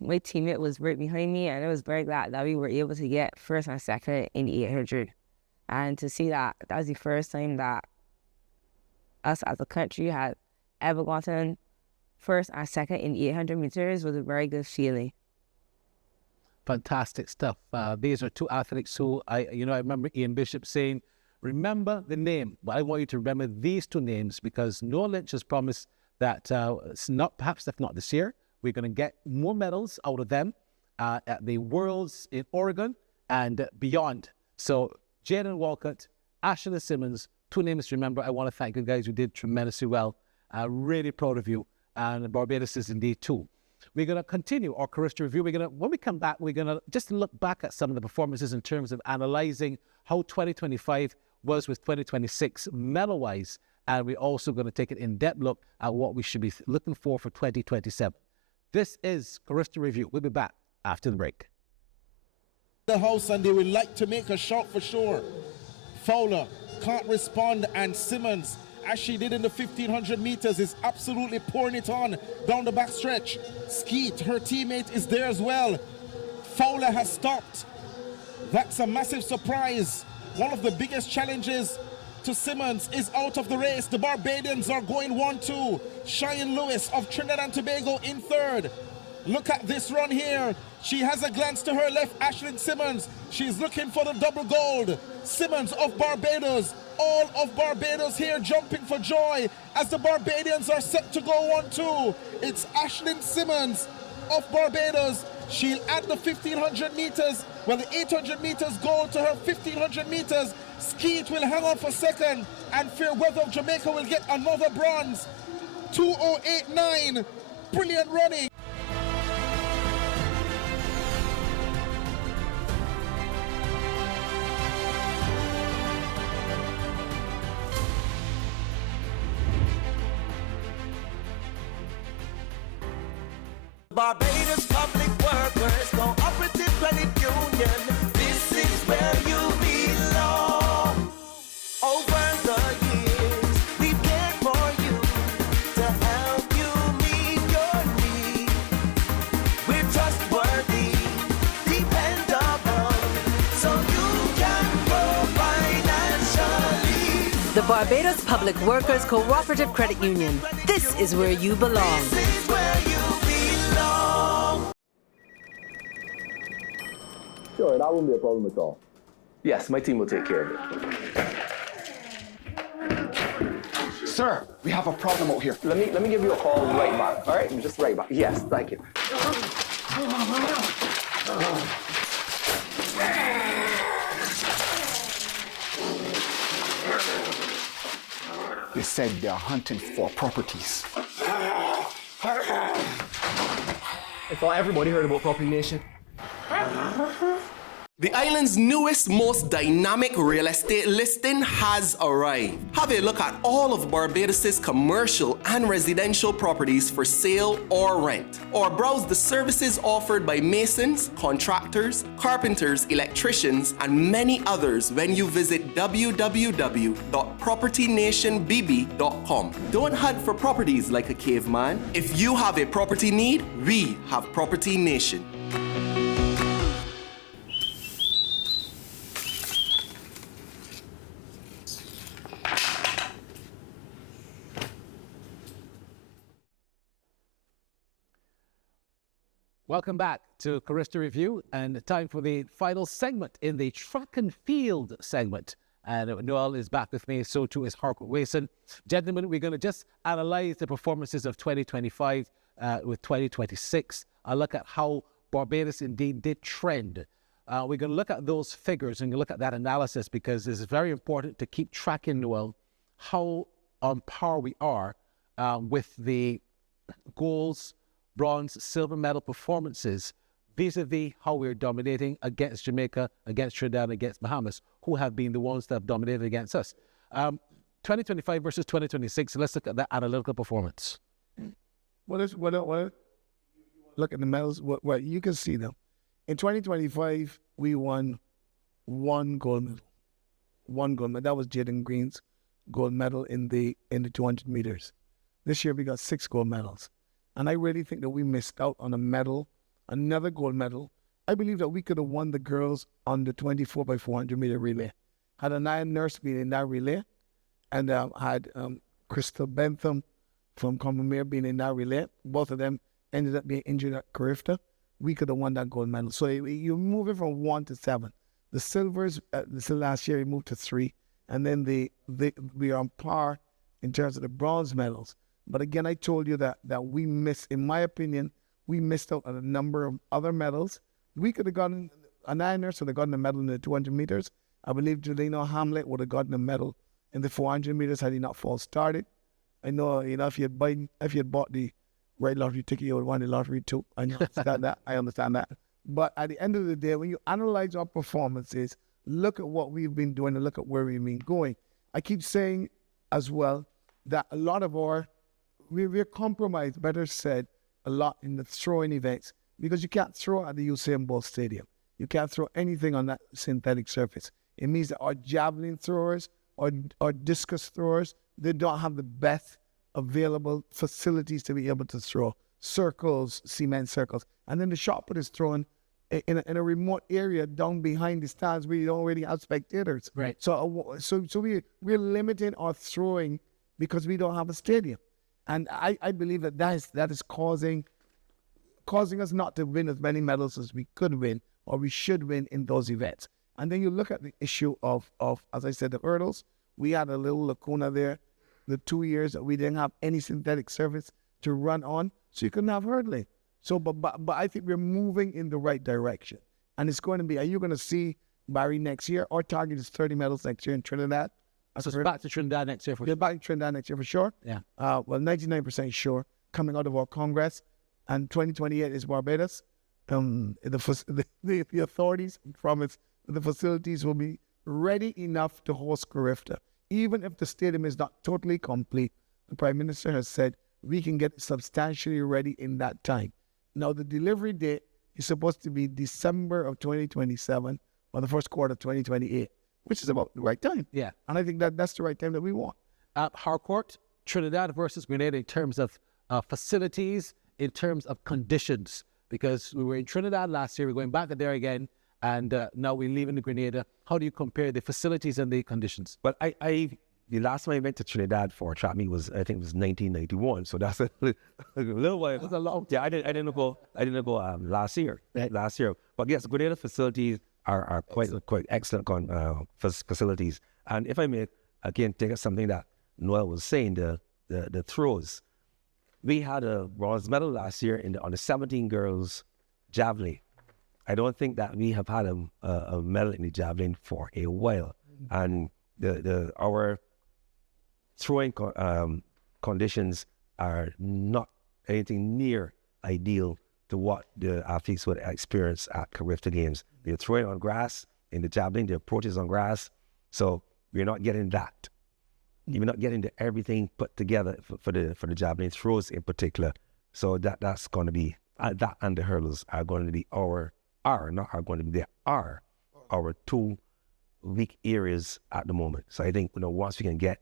my teammate was right behind me, and I was very glad that we were able to get first and second in the 800. And to see that was the first time that us as a country had ever gotten first and second in 800 meters was a very good feeling. Fantastic stuff. These are 2 athletes who I remember Ian Bishop saying, remember the name, but I want you to remember these 2 names because Noah Lynch has promised that it's not, perhaps if not this year, we're going to get more medals out of them at the Worlds in Oregon and beyond. So Jaden Walcott, Ashlyn Simmons, 2 names to remember. I want to thank you guys who did tremendously well. Really proud of you, and Barbados is indeed too. We're going to continue our CARIFTA review. When we come back, we're going to just look back at some of the performances in terms of analysing how 2025 was with 2026 medal-wise, and we're also going to take an in-depth look at what we should be looking for 2027. This is CARIFTA Review. We'll be back after the break. The house, and they would like to make a shot for sure. Fowler can't respond, and Simmons, as she did in the 1500 meters, is absolutely pouring it on down the backstretch. Skeet, her teammate, is there as well. Fowler has stopped. That's a massive surprise. One of the biggest challenges to Simmons is out of the race. The Barbadians are going 1-2. Cheyenne Lewis of Trinidad and Tobago in third. Look at this run here. She has a glance to her left, Ashlyn Simmons. She's looking for the double gold. Simmons of Barbados. All of Barbados here jumping for joy as the Barbadians are set to go 1-2. It's Ashlyn Simmons of Barbados. She'll add the 1500 meters, well, the 800 meters gold to her 1500 meters. Skeet will hang on for second, and Fairweather of Jamaica will get another bronze. 2089, brilliant running. Barbados Public Workers Cooperative Credit Union, this is where you belong. Over the years, we've cared for you to help you meet your needs. We're trustworthy, dependable, so you can grow financially. The Barbados Public Workers Cooperative Credit Union. This is where you belong. This is where you belong. Sure, that wouldn't be a problem at all. Yes, my team will take care of it. Sir, we have a problem out here. Let me give you a call right back. All right, just right back. Yes, thank you. They said they're hunting for properties. I thought everybody heard about Property Nation. The island's newest, most dynamic real estate listing has arrived. Have a look at all of Barbados' commercial and residential properties for sale or rent. Or browse the services offered by masons, contractors, carpenters, electricians, and many others when you visit www.propertynationbb.com. Don't hunt for properties like a caveman. If you have a property need, we have Property Nation. Welcome back to CARIFTA Review, and time for the final segment in the track and field segment. And Noel is back with me, so too is Harcourt Wason. Gentlemen, we're going to just analyze the performances of 2025 with 2026. I'll look at how Barbados indeed did trend. We're going to look at those figures and look at that analysis, because it's very important to keep tracking, Noel, how on par we are with the goals, bronze, silver medal performances vis-a-vis how we're dominating against Jamaica, against Trinidad, against Bahamas, who have been the ones that have dominated against us. 2025 versus 2026, let's look at that analytical performance. What look at the medals, what you can see them. In 2025, we won one gold medal. One gold medal. That was Jaden Green's gold medal in the 200 meters. This year we got 6 gold medals. And I really think that we missed out on a medal, another gold medal. I believe that we could have won the girls on the 24x400 meter relay. Had Anaya Nurse been in that relay, and had Crystal Bentham from Combermere being in that relay. Both of them ended up being injured at CARIFTA. We could have won that gold medal. So you're moving from 1 to 7. The silvers, last year we moved to 3. And then we are on par in terms of the bronze medals. But again, I told you that we missed, in my opinion, we missed out on a number of other medals. We could have gotten, Anaya Nurse would have gotten a medal in the 200 meters. I believe Jelena Hamlet would have gotten a medal in the 400 meters had he not false started. I know, if you had bought the right lottery ticket, you would have won the lottery too. I understand that. I understand that. But at the end of the day, when you analyze our performances, look at what we've been doing and look at where we've been going. I keep saying as well that a lot of we're compromised, better said, a lot in the throwing events, because you can't throw at the Usain Bolt Stadium. You can't throw anything on that synthetic surface. It means that our javelin throwers, or discus throwers, they don't have the best available facilities to be able to throw circles, cement circles. And then the shot put is thrown in a remote area down behind the stands where you don't really have spectators. Right. So we're limiting our throwing because we don't have a stadium. And I believe that is causing us not to win as many medals as we could win or we should win in those events. And then you look at the issue of as I said, the hurdles. We had a little lacuna there, the 2 years that we didn't have any synthetic surface to run on, so you couldn't have hurdling. So, but I think we're moving in the right direction. And it's going to be, are you going to see Barry next year? Our target is 30 medals next year in Trinidad. So it's back to Trinidad next year for sure. Back to Trinidad next year for sure. Yeah. Well, 99% sure coming out of our Congress. And 2028 is Barbados. The authorities promise the facilities will be ready enough to host CARIFTA. Even if the stadium is not totally complete, the Prime Minister has said we can get substantially ready in that time. Now, the delivery date is supposed to be December of 2027 or the first quarter of 2028, which is about the right time. Yeah. And I think that's the right time that we want. Harcourt, Trinidad versus Grenada in terms of facilities, in terms of conditions, because we were in Trinidad last year, we're going back there again, and now we're leaving the Grenada. How do you compare the facilities and the conditions? Well, the last time I went to Trinidad for a track meet was, I think it was 1991. So that's a little while. That's a long. Yeah, I didn't go last year. Last year, but yes, Grenada facilities are quite excellent facilities. And if I may again take up something that Noel was saying, the throws. We had a bronze medal last year on the 17 girls javelin. I don't think that we have had a medal in the javelin for a while, and our throwing conditions are not anything near ideal to what the athletes would experience at CARIFTA Games. They're throwing on grass in the javelin, the approach is on grass, so we're not getting that. You're not getting everything put together for the javelin throws in particular. So that's going to be that, and the hurdles are going to be our two weak areas at the moment. So I think once we can get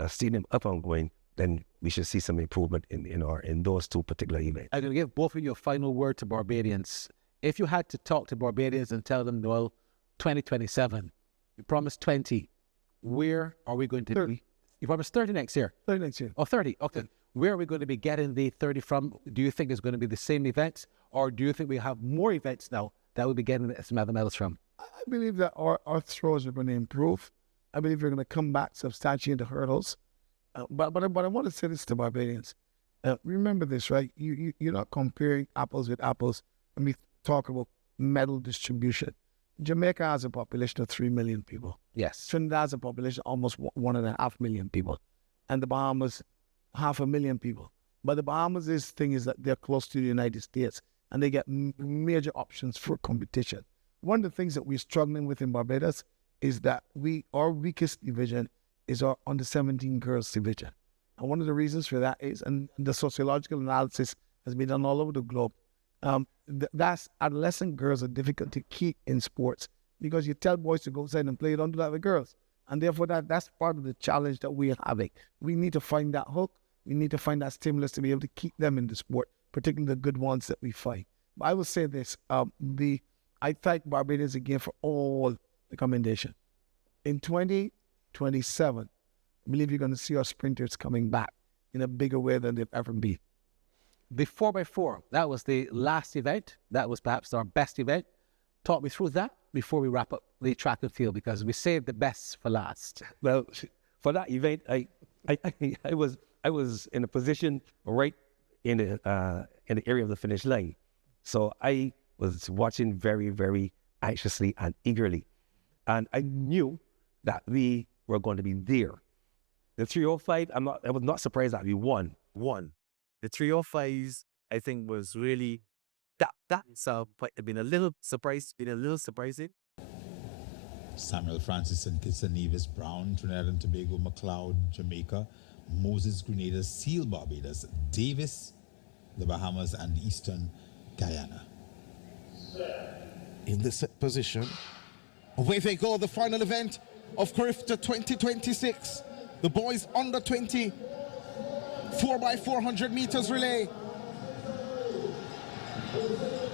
a stadium up and going, then we should see some improvement in those two particular events. I'm going to give both of you a final word to Barbadians. If you had to talk to Barbadians and tell them, well, 2027, you promised 20. Where are we going to 30. be? You promised 30 next year? 30 next year. Oh, 30. Okay. Where are we going to be getting the 30 from? Do you think it's going to be the same events, or do you think we have more events now that we'll be getting some other medals from? I believe that our throws are going to improve. I believe we're going to come back substantially into hurdles. But I want to say this to Barbadians. Remember this, right? You're not comparing apples with apples when we talk about medal distribution. Jamaica has a population of 3 million people. Yes. Trinidad has a population of almost 1.5 million people. And the Bahamas, 500,000 people. But the Bahamas' thing is that they're close to the United States and they get major options for competition. One of the things that we're struggling with in Barbados is that our weakest division is our under 17 girls division. And one of the reasons for that is, and the sociological analysis has been done all over the globe, that's adolescent girls are difficult to keep in sports because you tell boys to go outside and play, you don't do that with girls. And therefore that's part of the challenge that we're having. We need to find that hook. We need to find that stimulus to be able to keep them in the sport, particularly the good ones that we fight. But I will say this, I thank Barbados again for all the commendation. In 2027, I believe you're going to see our sprinters coming back in a bigger way than they've ever been. The 4x4, that was the last event. That was perhaps our best event. Talk me through that before we wrap up the track and field, because we saved the best for last. Well, for that event, I was in a position right in the area of the finish line. So I was watching very, very anxiously and eagerly. And I knew that we were going to be there. The 305, I was not surprised that we won. The 305s, I think, was really that's been a little surprising. Samuel Francis and Kitson Nevis Brown, Trinidad and Tobago, McLeod, Jamaica, Moses Grenada, Seal Barbados, Davis, the Bahamas, and Eastern Guyana. In the set position, away they go, the final event of CARIFTA 2026. The boys under 20 4x400 meters relay.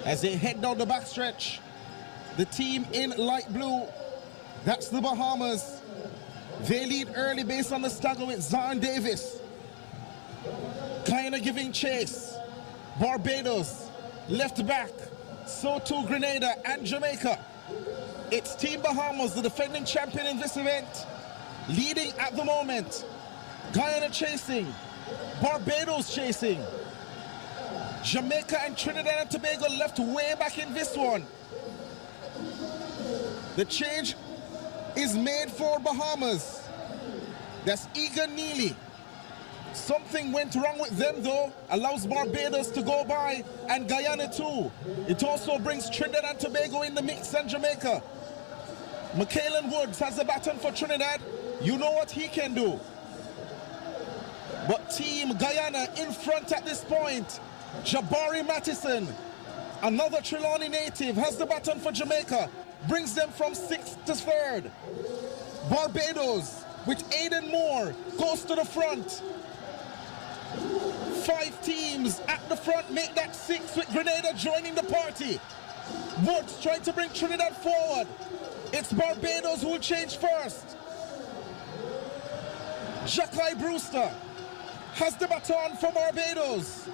As they head down the backstretch, the team in light blue, that's the Bahamas. They lead early based on the stagger with Zion Davis. Kind of giving chase. Barbados, left back. So too Grenada and Jamaica. It's Team Bahamas, the defending champion in this event, leading at the moment. Guyana chasing. Barbados chasing. Jamaica and Trinidad and Tobago left way back in this one. The change is made for Bahamas. That's Egan Neely. Something went wrong with them though, allows Barbados to go by, and Guyana too. It also brings Trinidad and Tobago in the mix and Jamaica. Michaelan Woods has the baton for Trinidad. You know what he can do. But Team Guyana in front at this point. Jabari Mattison, another Trelawney native, has the baton for Jamaica. Brings them from 6th to 3rd. Barbados with Aiden Moore goes to the front. 5 teams at the front make that 6 with Grenada joining the party. Woods trying to bring Trinidad forward. It's Barbados who will change first. Jackie Brewster has the baton for Barbados.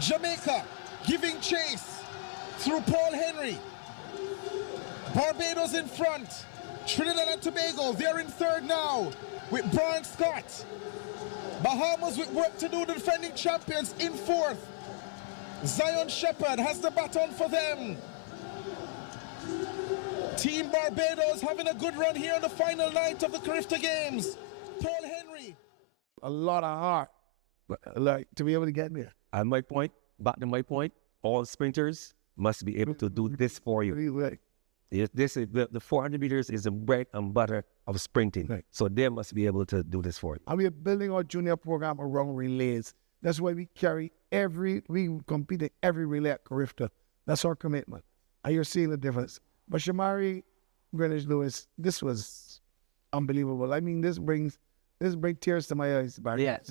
Jamaica giving chase through Paul Henry. Barbados in front. Trinidad and Tobago, they're in 3rd now with Brian Scott. Bahamas with work to do, the defending champions in 4th. Zion Shepherd has the baton for them. Team Barbados having a good run here on the final night of the CARIFTA Games. Paul Henry. A lot of heart, like, to be able to get there. And my point, back to my point, all sprinters must be able to do this for you. This is the 400 meters is the bread and butter of sprinting. Right. So they must be able to do this for you. And we are building our junior program around relays. That's why we compete in every relay at CARIFTA. That's our commitment. And you're seeing the difference. But Shamari Greenwich Lewis, this was unbelievable. I mean, this brings tears to my eyes, Barry. Yeah. It's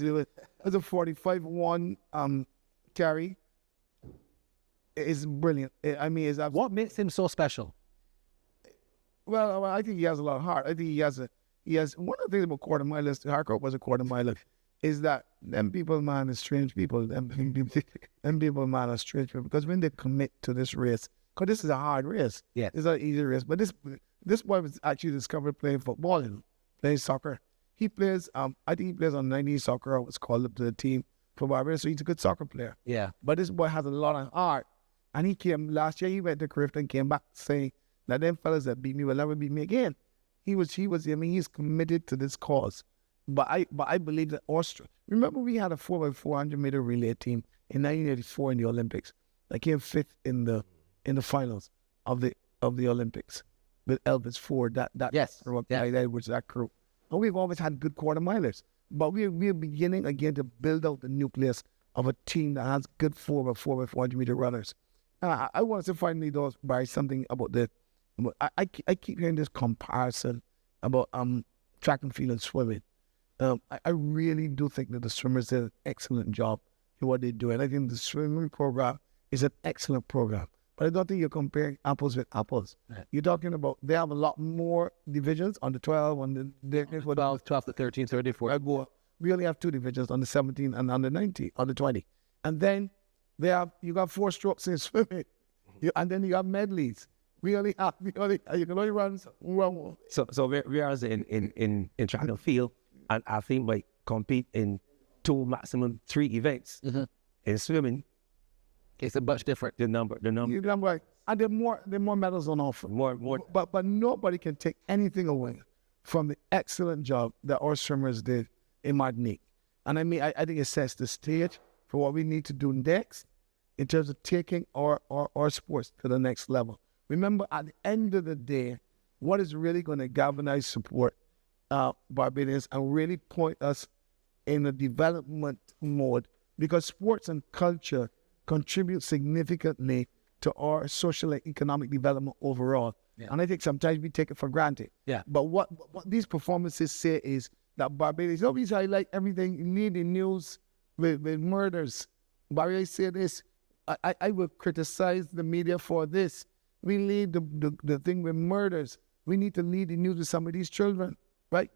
a 45-1 carry. It's brilliant. What makes him so special? Well, I think he has a lot of heart. I think he has one of the things about quarter milers, Harcourt was a quarter miler, is that them people, man, is strange people. Them people, man, are strange people. Because when they commit to this race, because this is a hard race. Yeah. It's not an easy race. But this boy was actually discovered playing football and playing soccer. He plays, I think he plays on 19 soccer. I was called up to the team for Barbados, so he's a good soccer player. Yeah. But this boy has a lot of heart. And he came, last year he went to CARIFTA and came back saying, that them fellas that beat me will never beat me again. He's committed to this cause. But I believe that Austria, remember we had a 4x400 meter relay team in 1984 in the Olympics that came 5th in the finals of the Olympics with Elvis Ford, that crew. And we've always had good quarter milers. But we're beginning again to build out the nucleus of a team that has good 4x400 meter runners. I want to finally by something about I keep hearing this comparison about track and field and swimming. I really do think that the swimmers did an excellent job in what they do. And I think the swimming program is an excellent program. But I don't think you're comparing apples with apples. Right. You're talking about, they have a lot more divisions on the 12, on the 12 to 13, 34. We only have 2 divisions on the 17 and on the 19, on the 20. And then you got 4 strokes in swimming. And then you have medleys. You can only run one. So whereas in track and field, and I think might compete in 2, maximum 3 events. Mm-hmm. In swimming, it's a much different. The number. And there are more medals on offer. More. But nobody can take anything away from the excellent job that our swimmers did in Martinique. And I mean, I think it sets the stage for what we need to do next in terms of taking our sports to the next level. Remember, at the end of the day, what is really going to galvanize support Barbadians and really point us in a development mode, because sports and culture contribute significantly to our social and economic development overall. And I think sometimes we take it for granted. Yeah. But what these performances say is that Barbados, always highlight everything, lead the news with murders. Barbados say this, I will criticize the media for this. We lead the thing with murders. We need to lead the news with some of these children, right?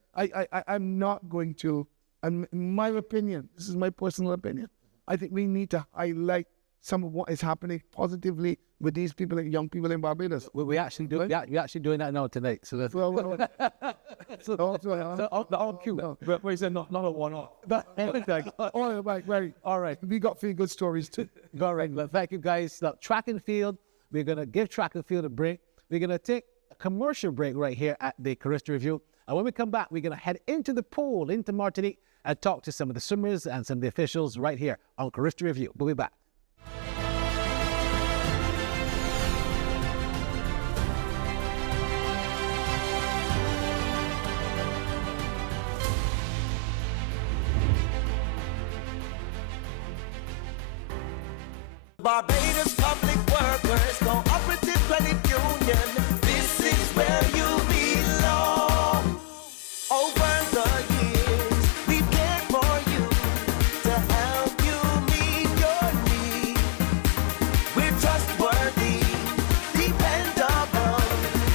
I'm not going to, in my opinion, this is my personal opinion, I think we need to highlight some of what is happening positively with these people, young people in Barbados. We actually do. Right? We're actually doing that now tonight. So that's on cue. But we said not a one-off. All right. We got few good stories too. All right. Well, thank you guys. Now, track and field. We're gonna give track and field a break. We're gonna take a commercial break right here at the CARIFTA Review. And when we come back, we're gonna head into the pool, into Martinique, and talk to some of the swimmers and some of the officials right here on CARIFTA Review. We'll be back. Barbados Public Workers Cooperative Credit Union. This is where you belong. Over the years, we've cared for you to help you meet your needs. We're trustworthy, dependable,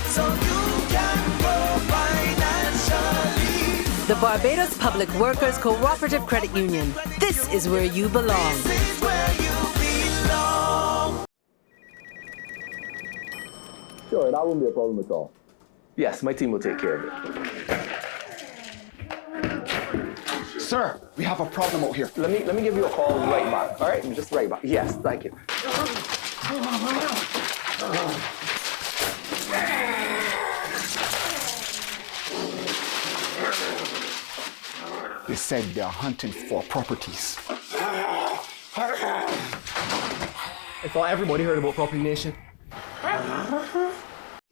so you can grow financially. The Barbados Public Workers Cooperative Credit Union. This is where you belong. This is where you belong. Sure, that won't be a problem at all. Yes, my team will take care of it. Sir, we have a problem out here. Let me give you a call right back. All right, just right back. Yes, thank you. They said they're hunting for properties. I thought everybody heard about Property Nation.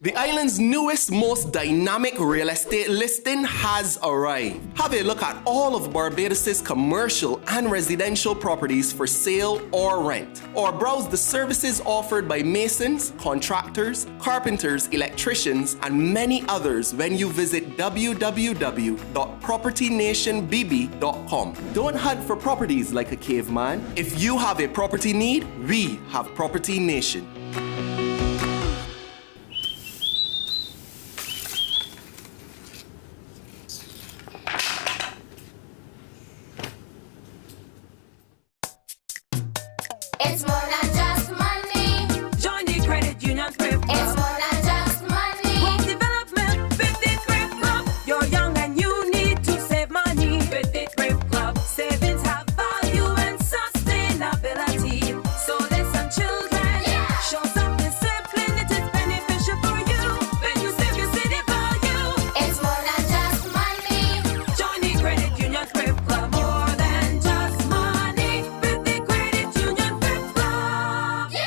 The island's newest, most dynamic real estate listing has arrived. Have a look at all of Barbados' commercial and residential properties for sale or rent. Or browse the services offered by masons, contractors, carpenters, electricians, and many others when you visit www.propertynationbb.com. Don't hunt for properties like a caveman. If you have a property need, we have Property Nation. It's more than just money. Join the credit union Thrift Club. It's more than just money. Home development with the Thrift Club. You're young and you need to save money with the Thrift Club. Savings have value and sustainability. So listen, children. Show some discipline. It is beneficial for you. When you save, you see the value. It's more than just money. Join the credit union Thrift Club. More than just money with the credit union Thrift Club. Yeah.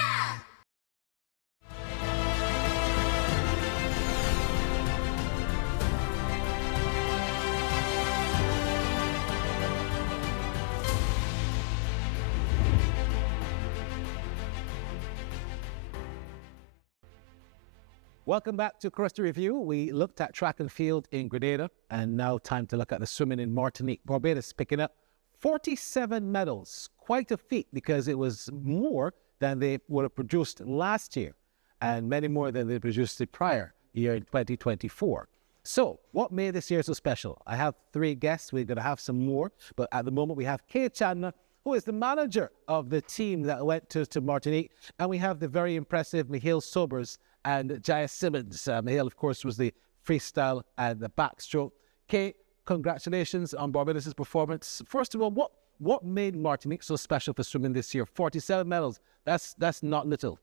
Welcome back to CARIFTA Review. We looked at track and field in Grenada, and now time to look at the swimming in Martinique. Barbados picking up 47 medals. Quite a feat because it was more than they would have produced last year and many more than they produced the prior year in 2024. So what made this year so special? I have three guests. We're going to have some more, but at the moment we have Kay Chandler, who is the manager of the team that went to Martinique, and we have the very impressive Mihail Sobers and Jaya Simmons. Mihail, of course, was the freestyle and the backstroke. Kay, congratulations on Barbados' performance. First of all, what made Martinique so special for swimming this year? 47 medals. That's not little.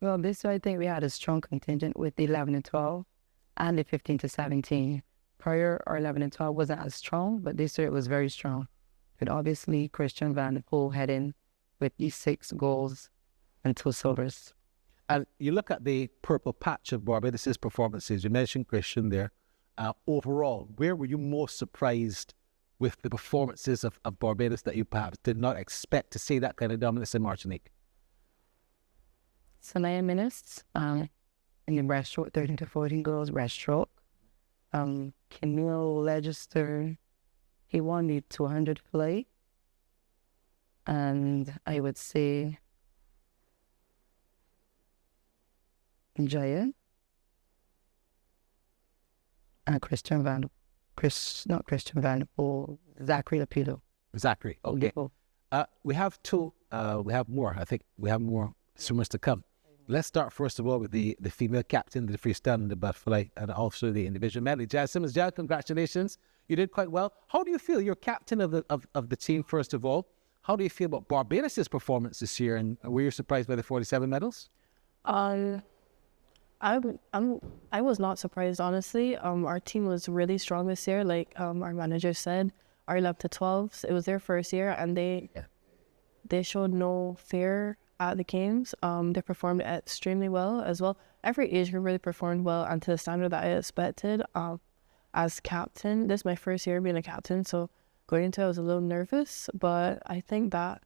Well, this year I think we had a strong contingent with the 11 and 12 and the 15 to 17. Prior, our 11 and 12 wasn't as strong, but this year it was very strong. With obviously Christian Van der Poel heading with these 6 goals and 2 silvers. And you look at the purple patch of Barbados' performances. You mentioned Christian there. Overall, where were you most surprised with the performances of Barbados that you perhaps did not expect to see that kind of dominance in Martinique? Sanaya Minutes, in the breaststroke, 13 to 14 girls breaststroke. Camille Legister, he won the 200 fly. And I would say Jaya and Zachary Lapido. Zachary, okay. We have more. I think we have more swimmers to come. Let's start first of all with the female captain, the freestyle and the butterfly, and also the individual medley. Jazz Simmons, Jazz, congratulations. You did quite well. How do you feel? You're captain of the team, first of all. How do you feel about Barbados' performance this year, and were you surprised by the 47 medals? I was not surprised, honestly. Our team was really strong this year. Like our manager said, our 11 to 12s, it was their first year, and they showed no fear at the games. They performed extremely well as well. Every age group really performed well and to the standard that I expected. As captain, this is my first year being a captain, so going into it, I was a little nervous, but I think that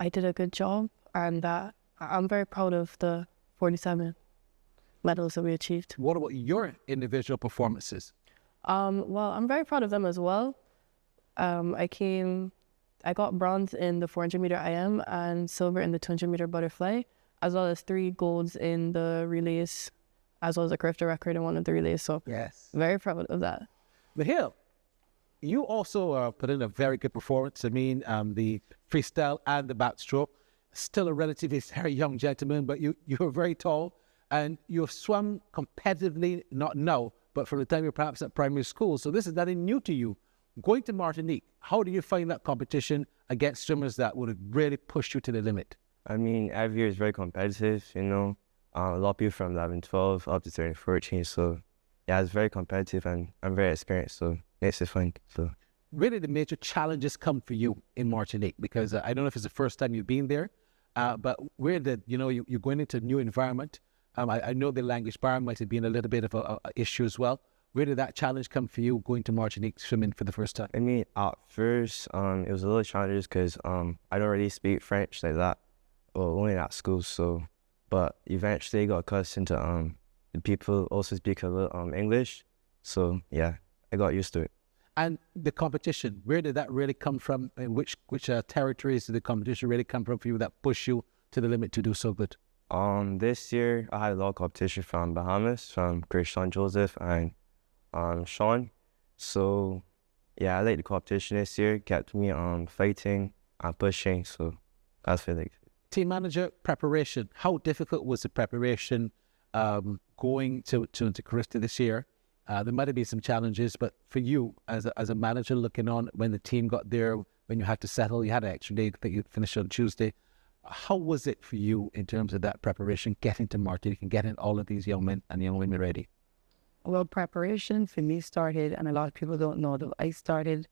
I did a good job, and that I'm very proud of the 47 medals that we achieved. What about your individual performances? Well, I'm very proud of them as well. I got bronze in the 400 meter IM and silver in the 200 meter butterfly, as well as 3 golds in the relays, as well as a CARIFTA record in one of the relays. So yes, very proud of that. Mahil, you also put in a very good performance. I mean, the freestyle and the backstroke. Still a relatively very young gentleman, but you're very tall, and you've swum competitively, not now, but from the time you're perhaps at primary school. So this is nothing new to you. Going to Martinique, how do you find that competition against swimmers that would have really pushed you to the limit? I mean, every year is very competitive, you know. A lot of people from 11, 12 up to 13, 14. So yeah, it's very competitive, and I'm very experienced, so it's fun. So really, the major challenges come for you in Martinique, because I don't know if it's the first time you've been there, but where you're going into a new environment. I know the language barrier might have been a little bit of a issue as well. Where did that challenge come for you going to Martinique swimming for the first time? I mean, at first, it was a little challenging because I don't really speak French like that, or only at school. So, but eventually I got accustomed to the people also speak a little English. So yeah, I got used to it. And the competition, where did that really come from? Which territories did the competition really come from for you that push you to the limit to do so good? This year I had a lot of competition from Bahamas, from Christian Joseph and Sean. So yeah, I like the competition this year. Kept me fighting and pushing. So that's really good. Team manager, preparation. How difficult was the preparation going to CARIFTA this year? There might have been some challenges, but for you as a manager looking on when the team got there, when you had to settle, you had an extra day that you finished on Tuesday. How was it for you in terms of that preparation, getting to Martinique and getting all of these young men and young women ready? Well, preparation for me started, and a lot of people don't know that I started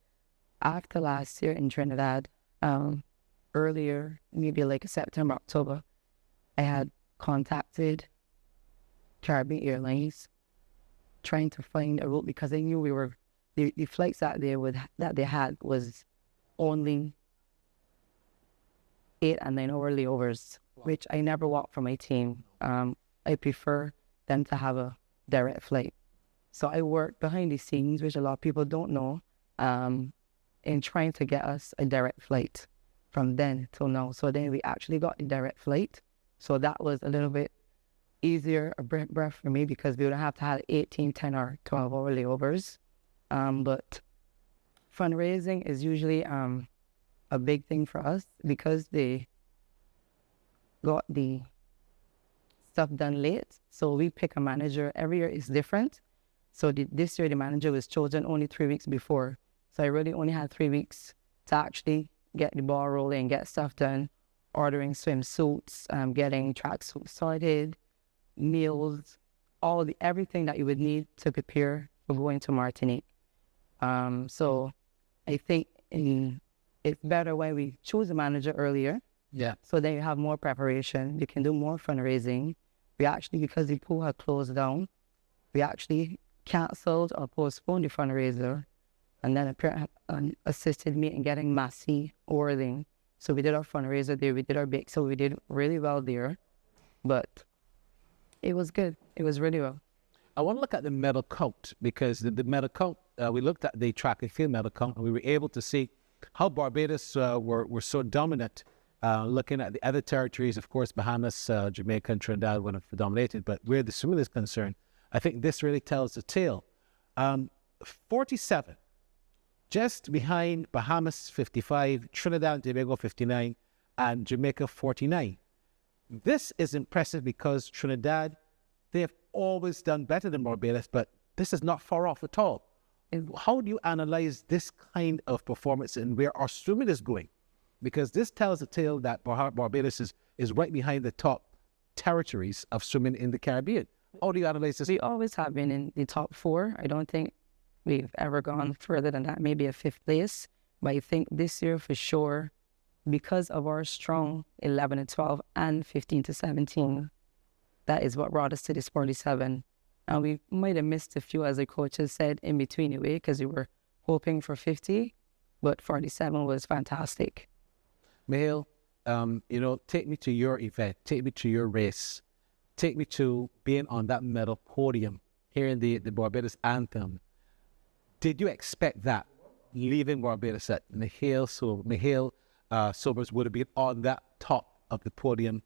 after last year in Trinidad. Earlier, maybe like September, October, I had contacted Caribbean Airlines trying to find a route, because I knew the flights that they had was only 8 and 9 hour layovers, which I never want for my team. I prefer them to have a direct flight. So I worked behind the scenes, which a lot of people don't know, in trying to get us a direct flight from then till now. So then we actually got the direct flight. So that was a little bit easier, a breath for me, because we would have to have 18, 10 or 12 hour layovers. But fundraising is usually a big thing for us, because they got the stuff done late. So we pick a manager. Every year is different. So this year the manager was chosen only 3 weeks before. So I really only had 3 weeks to actually get the ball rolling, get stuff done, ordering swimsuits, getting tracksuits sorted, meals, everything that you would need to prepare for going to Martinique. So I think it's better when we choose a manager earlier. Yeah. So then you have more preparation. You can do more fundraising. We actually, because the pool had closed down, we actually canceled or postponed the fundraiser. And then a parent assisted me in getting Massey Orling. So we did our fundraiser there. We did our bake. So we did really well there. But It was good. It was really well. I want to look at the medal count because the medal count, we looked at the track and field medal count and we were able to see how Barbados were so dominant. Looking at the other territories, of course, Bahamas, Jamaica, and Trinidad would have dominated, but where the swimming is concerned, I think this really tells the tale. 47, just behind Bahamas 55, Trinidad and Tobago 59, and Jamaica 49. This is impressive because Trinidad, they have always done better than Barbados, but this is not far off at all. And how do you analyze this kind of performance and where our swimming is going? Because this tells a tale that Barbados is right behind the top territories of swimming in the Caribbean. How do you analyze this? We always have been in the top 4. I don't think we've ever gone further than that, maybe a 5th place. But I think this year for sure, because of our strong 11 and 12 and 15 to 17, that is what brought us to this 47. And we might have missed a few, as the coaches said, in between the way, because we were hoping for 50, but 47 was fantastic. Mihail, take me to your event, take me to your race, take me to being on that medal podium, hearing the Barbados anthem. Did you expect that, leaving Barbados, that Mihail Sobers would have been on that top of the podium,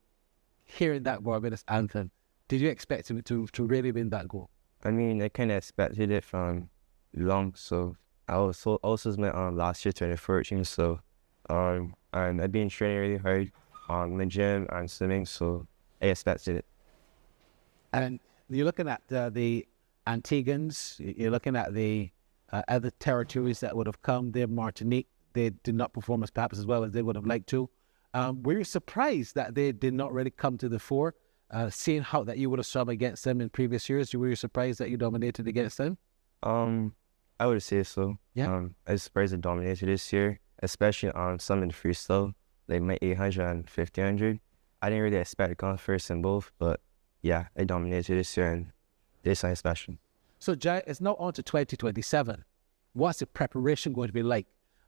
hearing that Barbados anthem? Did you expect him to really win that goal? I mean, I kind of expected it from long, so I was also my last year 2014, so and I've been training really hard on the gym and swimming, so I expected it. And you're looking at the Antiguans, you're looking at the other territories that would have come there. Martinique, they did not perform perhaps as well as they would have liked to. Were you surprised that they did not really come to the fore, seeing how that you would have swum against them in previous years? Were you surprised that you dominated against them? I would say so. Yeah. I was surprised they dominated this year, especially on some in freestyle, like my 800 and 1500. I didn't really expect to come first in both, but yeah, I dominated this year and there's something special. So Jai, it's now on to 2027. What's the preparation going to be like?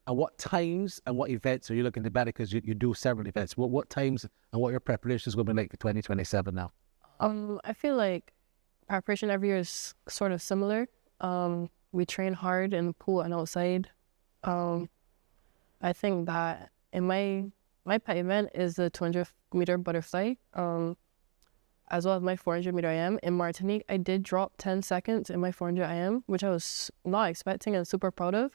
And what times and what events are you looking to battle? Because you do several events. What times and what your preparation is going to be like for 2027 now? I feel like preparation every year is sort of similar. We train hard in the pool and outside. I think that in my pet event is the 200 meter butterfly, as well as my 400 meter IM. In Martinique, I did drop 10 seconds in my 400 IM, which I was not expecting and super proud of.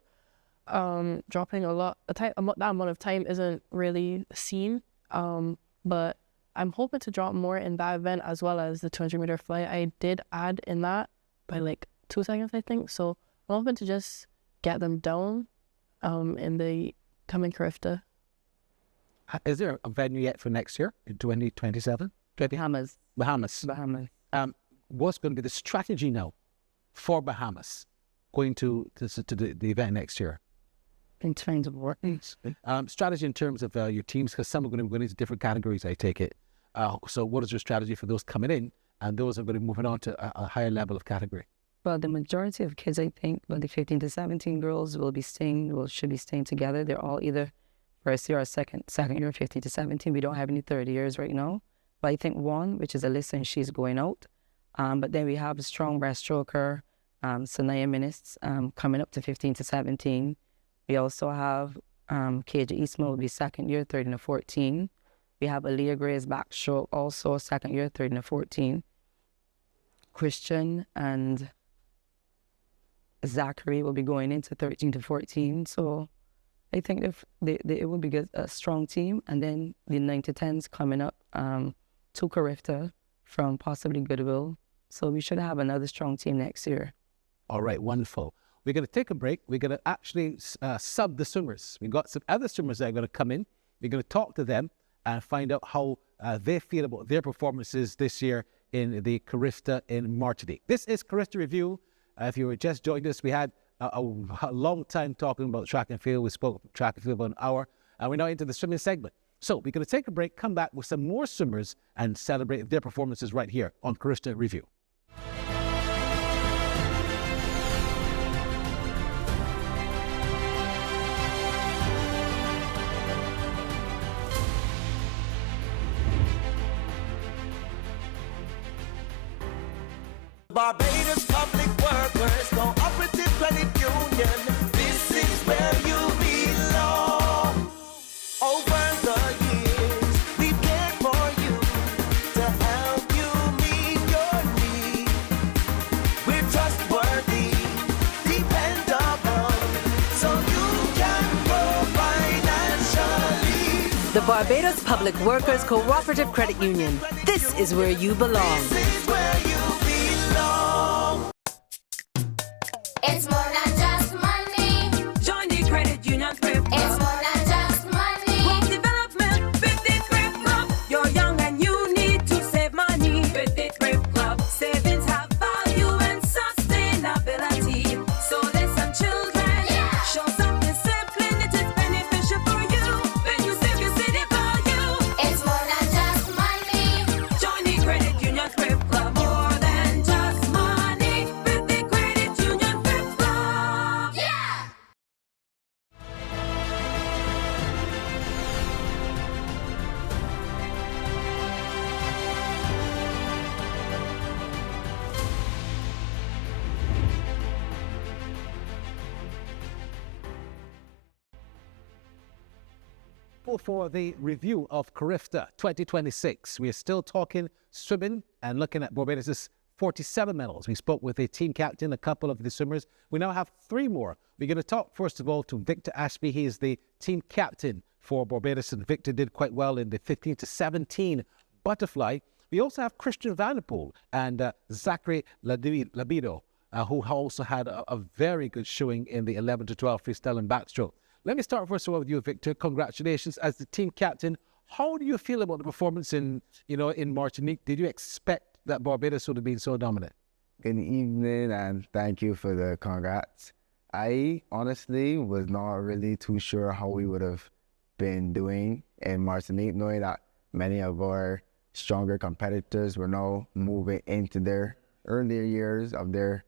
Dropping that amount of time isn't really seen, but I'm hoping to drop more in that event as well as the 200 meter fly. I did add in that by like 2 seconds, I think. So I'm hoping to just get them down in the coming CARIFTA. Is there a venue yet for next year in 2027? Bahamas. What's going to be the strategy now for Bahamas going to the event next year? In terms of work. Strategy in terms of your teams, because some are going to be going into different categories, I take it. So what is your strategy for those coming in and those are going to be moving on to a higher level of category? Well, the majority of kids, I think, the 15 to 17 girls should be staying together. They're all either first year or second year, 15 to 17. We don't have any third years right now. But I think one, which is Alyssa, and she's going out. But then we have a strong breaststroker, Sanaya Minutes, coming up to 15 to 17. We also have KJ Eastman will be second year, 13 to 14. We have Aaliyah Gray's backstroke, also second year, 13 to 14. Christian and Zachary will be going into 13 to 14. So I think it will be a strong team. And then the 9 to 10s coming up to CARIFTA from possibly Goodwill. So we should have another strong team next year. All right, wonderful. We're going to take a break. We're going to actually sub the swimmers. We've got some other swimmers that are going to come in. We're going to talk to them and find out how they feel about their performances this year in the CARIFTA in Martinique. This is CARIFTA Review. If you were just joining us, we had a long time talking about track and field. We spoke about track and field about an hour, and we're now into the swimming segment. So we're going to take a break, come back with some more swimmers, and celebrate their performances right here on CARIFTA Review. Barbados Public Workers Cooperative Credit Union. This is where you belong. Over the years, we've cared for you to help you meet your needs. We're trustworthy, dependable, so you can grow financially. The Barbados Public Workers Cooperative Credit Union. This is where you belong. It's more than just money. Join the credit union Thrift Club. It's more than just money. Growth development with the Thrift Club. You're young and you need to save money with the Thrift Club. Savings have value and sustainability. So listen, children, show some discipline. It is beneficial for you. When you save, you see the value. It's more than just money. Join the credit union Thrift Club. More than just money with the credit union Thrift Club. Yeah. For the review of CARIFTA 2026, we are still talking swimming and looking at Barbados' 47 medals. We spoke with a team captain, a couple of the swimmers. We now have 3 more. We're going to talk first of all to Victor Ashby. He is the team captain for Barbados, and Victor did quite well in the 15 to 17 butterfly. We also have Christian Vanderpool and Zachary Labido, who also had a very good showing in the 11 to 12 freestyle and backstroke. Let me start first of all with you, Victor. Congratulations as the team captain. How do you feel about the performance in Martinique? Did you expect that Barbados would have been so dominant? Good evening, and thank you for the congrats. I honestly was not really too sure how we would have been doing in Martinique, knowing that many of our stronger competitors were now moving into their earlier years of they're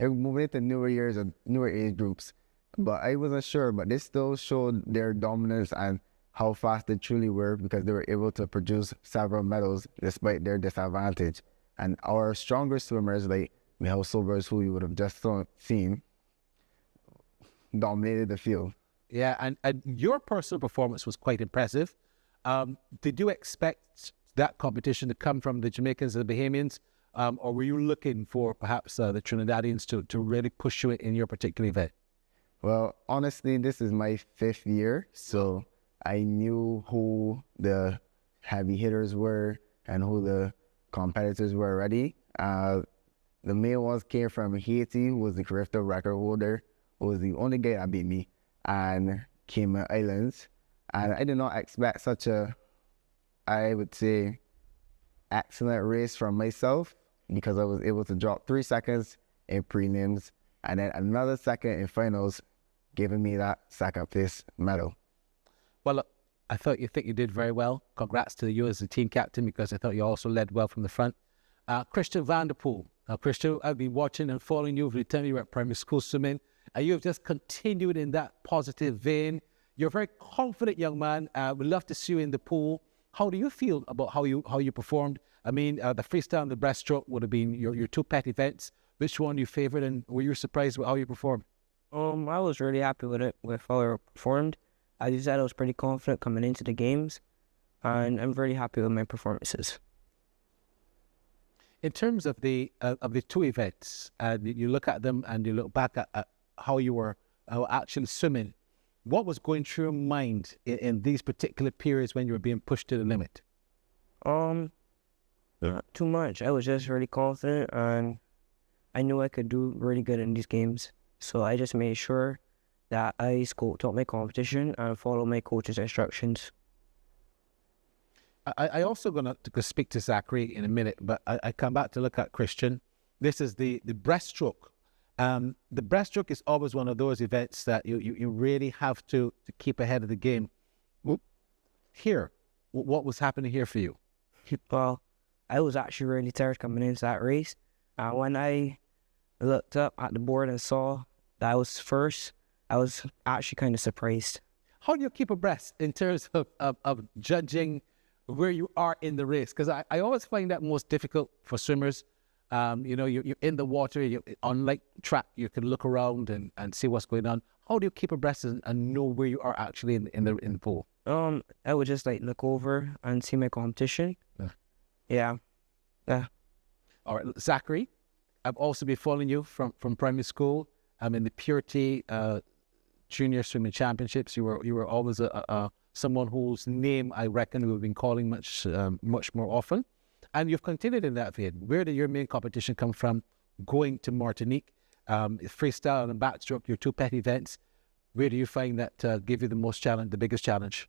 moving into newer years and newer age groups. But I wasn't sure, but they still showed their dominance and how fast they truly were, because they were able to produce several medals despite their disadvantage. And our stronger swimmers, like Michal Sobers, who you would have just seen, dominated the field. Yeah, and your personal performance was quite impressive. Did you expect that competition to come from the Jamaicans and the Bahamians, or were you looking for perhaps the Trinidadians to really push you in your particular event? Well, honestly, this is my 5th year, so I knew who the heavy hitters were and who the competitors were already. The main ones came from Haiti, who was the CARIFTA record holder, who was the only guy that beat me, and Cayman Islands. And I did not expect such a, I would say, excellent race from myself, because I was able to drop 3 seconds in prelims and then another second in finals, giving me that second place medal. Well, look, I think you did very well. Congrats to you as the team captain, because I thought you also led well from the front. Christian Vanderpool. Now, Christian, I've been watching and following you from the time you were at primary school swimming, and you have just continued in that positive vein. You're a very confident young man. We'd love to see you in the pool. How do you feel about how you performed? I mean, the freestyle and the breaststroke would have been your 2 pet events. Which one you favored, and were you surprised with how you performed? I was really happy with it, with how I performed. As you said, I was pretty confident coming into the games, and I'm very happy with my performances. In terms of the 2 events, you look at them and you look back at how you were actually swimming. What was going through your mind in these particular periods when you were being pushed to the limit? Not too much. I was just really confident, and I knew I could do really good in these games. So I just made sure that I scoped out my competition and followed my coach's instructions. I also going to speak to Zachary in a minute, but I come back to look at Christian. This is the breaststroke. The breaststroke is always one of those events that you really have to keep ahead of the game. Here, what was happening here for you? Well, I was actually really tired coming into that race. When I looked up at the board and saw that I was first, I was actually kind of surprised. How do you keep abreast in terms of judging where you are in the race? Because I always find that most difficult for swimmers. You're in the water. Unlike track, you can look around and see what's going on. How do you keep abreast and know where you are actually in the pool? I would just like look over and see my competition. Yeah. All right, Zachary, I've also been following you from primary school. I'm in the Purity Junior Swimming Championships. You were always someone whose name I reckon we've been calling much more often, and you've continued in that vein. Where did your main competition come from? Going to Martinique, freestyle and backstroke, your two pet events. Where do you find that give you the biggest challenge?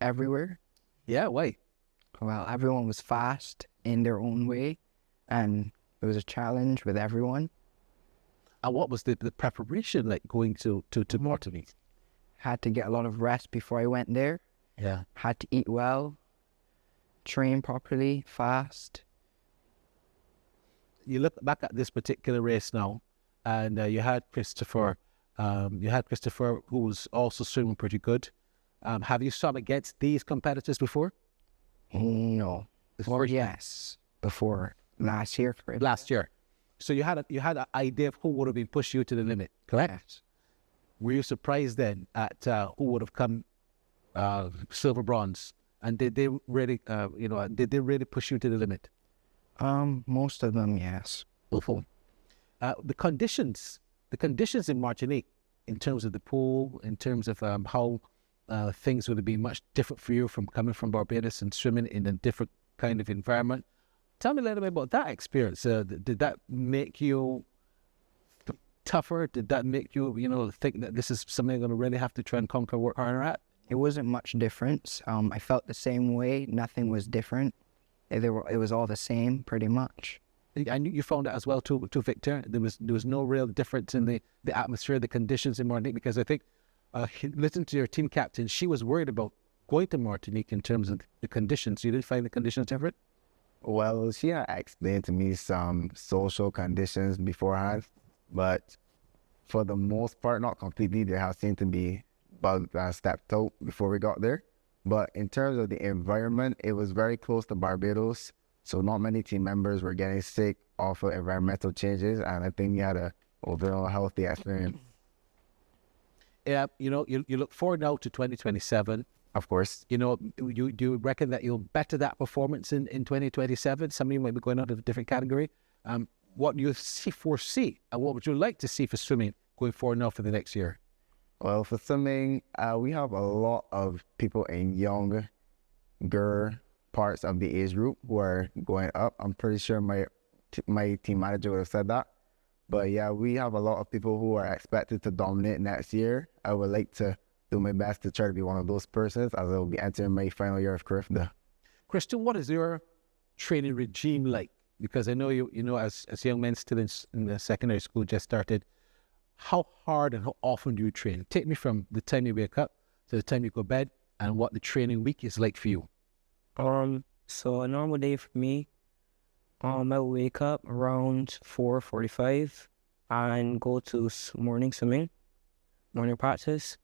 Everywhere. Yeah, why? Well, everyone was fast in their own way, and it was a challenge with everyone. And what was the preparation like going to Martinique? Had to get a lot of rest before I went there. Yeah. Had to eat well, train properly, fast. You look back at this particular race now, and you had Christopher. Who was also swimming pretty good. Have you swum against these competitors before? No. Before last year. Last year. So you had an idea of who would have been pushed you to the limit, correct? Yes. Were you surprised then at who would have come silver, bronze, and did they really push you to the limit? Most of them, yes. The conditions in Martinique, in terms of the pool, in terms of how things would have been much different for you from coming from Barbados and swimming in a different kind of environment. Tell me a little bit about that experience. Did that make you tougher? Did that make you, think that this is something I'm going to really have to try and conquer, work harder at? It wasn't much difference. I felt the same way. Nothing was different. It was all the same, pretty much. And you found that as well too, Victor. There was no real difference in the atmosphere, the conditions in Martinique, because I think, listen to your team captain, she was worried about going to Martinique in terms of the conditions. You didn't find the conditions different? Well, she had explained to me some social conditions beforehand, but for the most part, not completely, there have seemed to be bugs that stepped out before we got there. But in terms of the environment, it was very close to Barbados, so not many team members were getting sick off of environmental changes, and I think we had a overall healthy experience. Yeah, you look forward now to 2027. Of course. Do you reckon that you'll better that performance in 2027? Somebody might be going out of a different category. What do you foresee, and what would you like to see for swimming going forward now for the next year? Well, for swimming, we have a lot of people in younger parts of the age group who are going up. I'm pretty sure my team manager would have said that. But yeah, we have a lot of people who are expected to dominate next year. I would like to do my best to try to be one of those persons, as I will be entering my final year of CARIFTA. Christian, what is your training regime like? Because I know you as young men still in the secondary school just started, how hard and how often do you train? Take me from the time you wake up to the time you go to bed, and what the training week is like for you. So a normal day for me, I wake up around 4:45 and go to morning swimming, morning practice.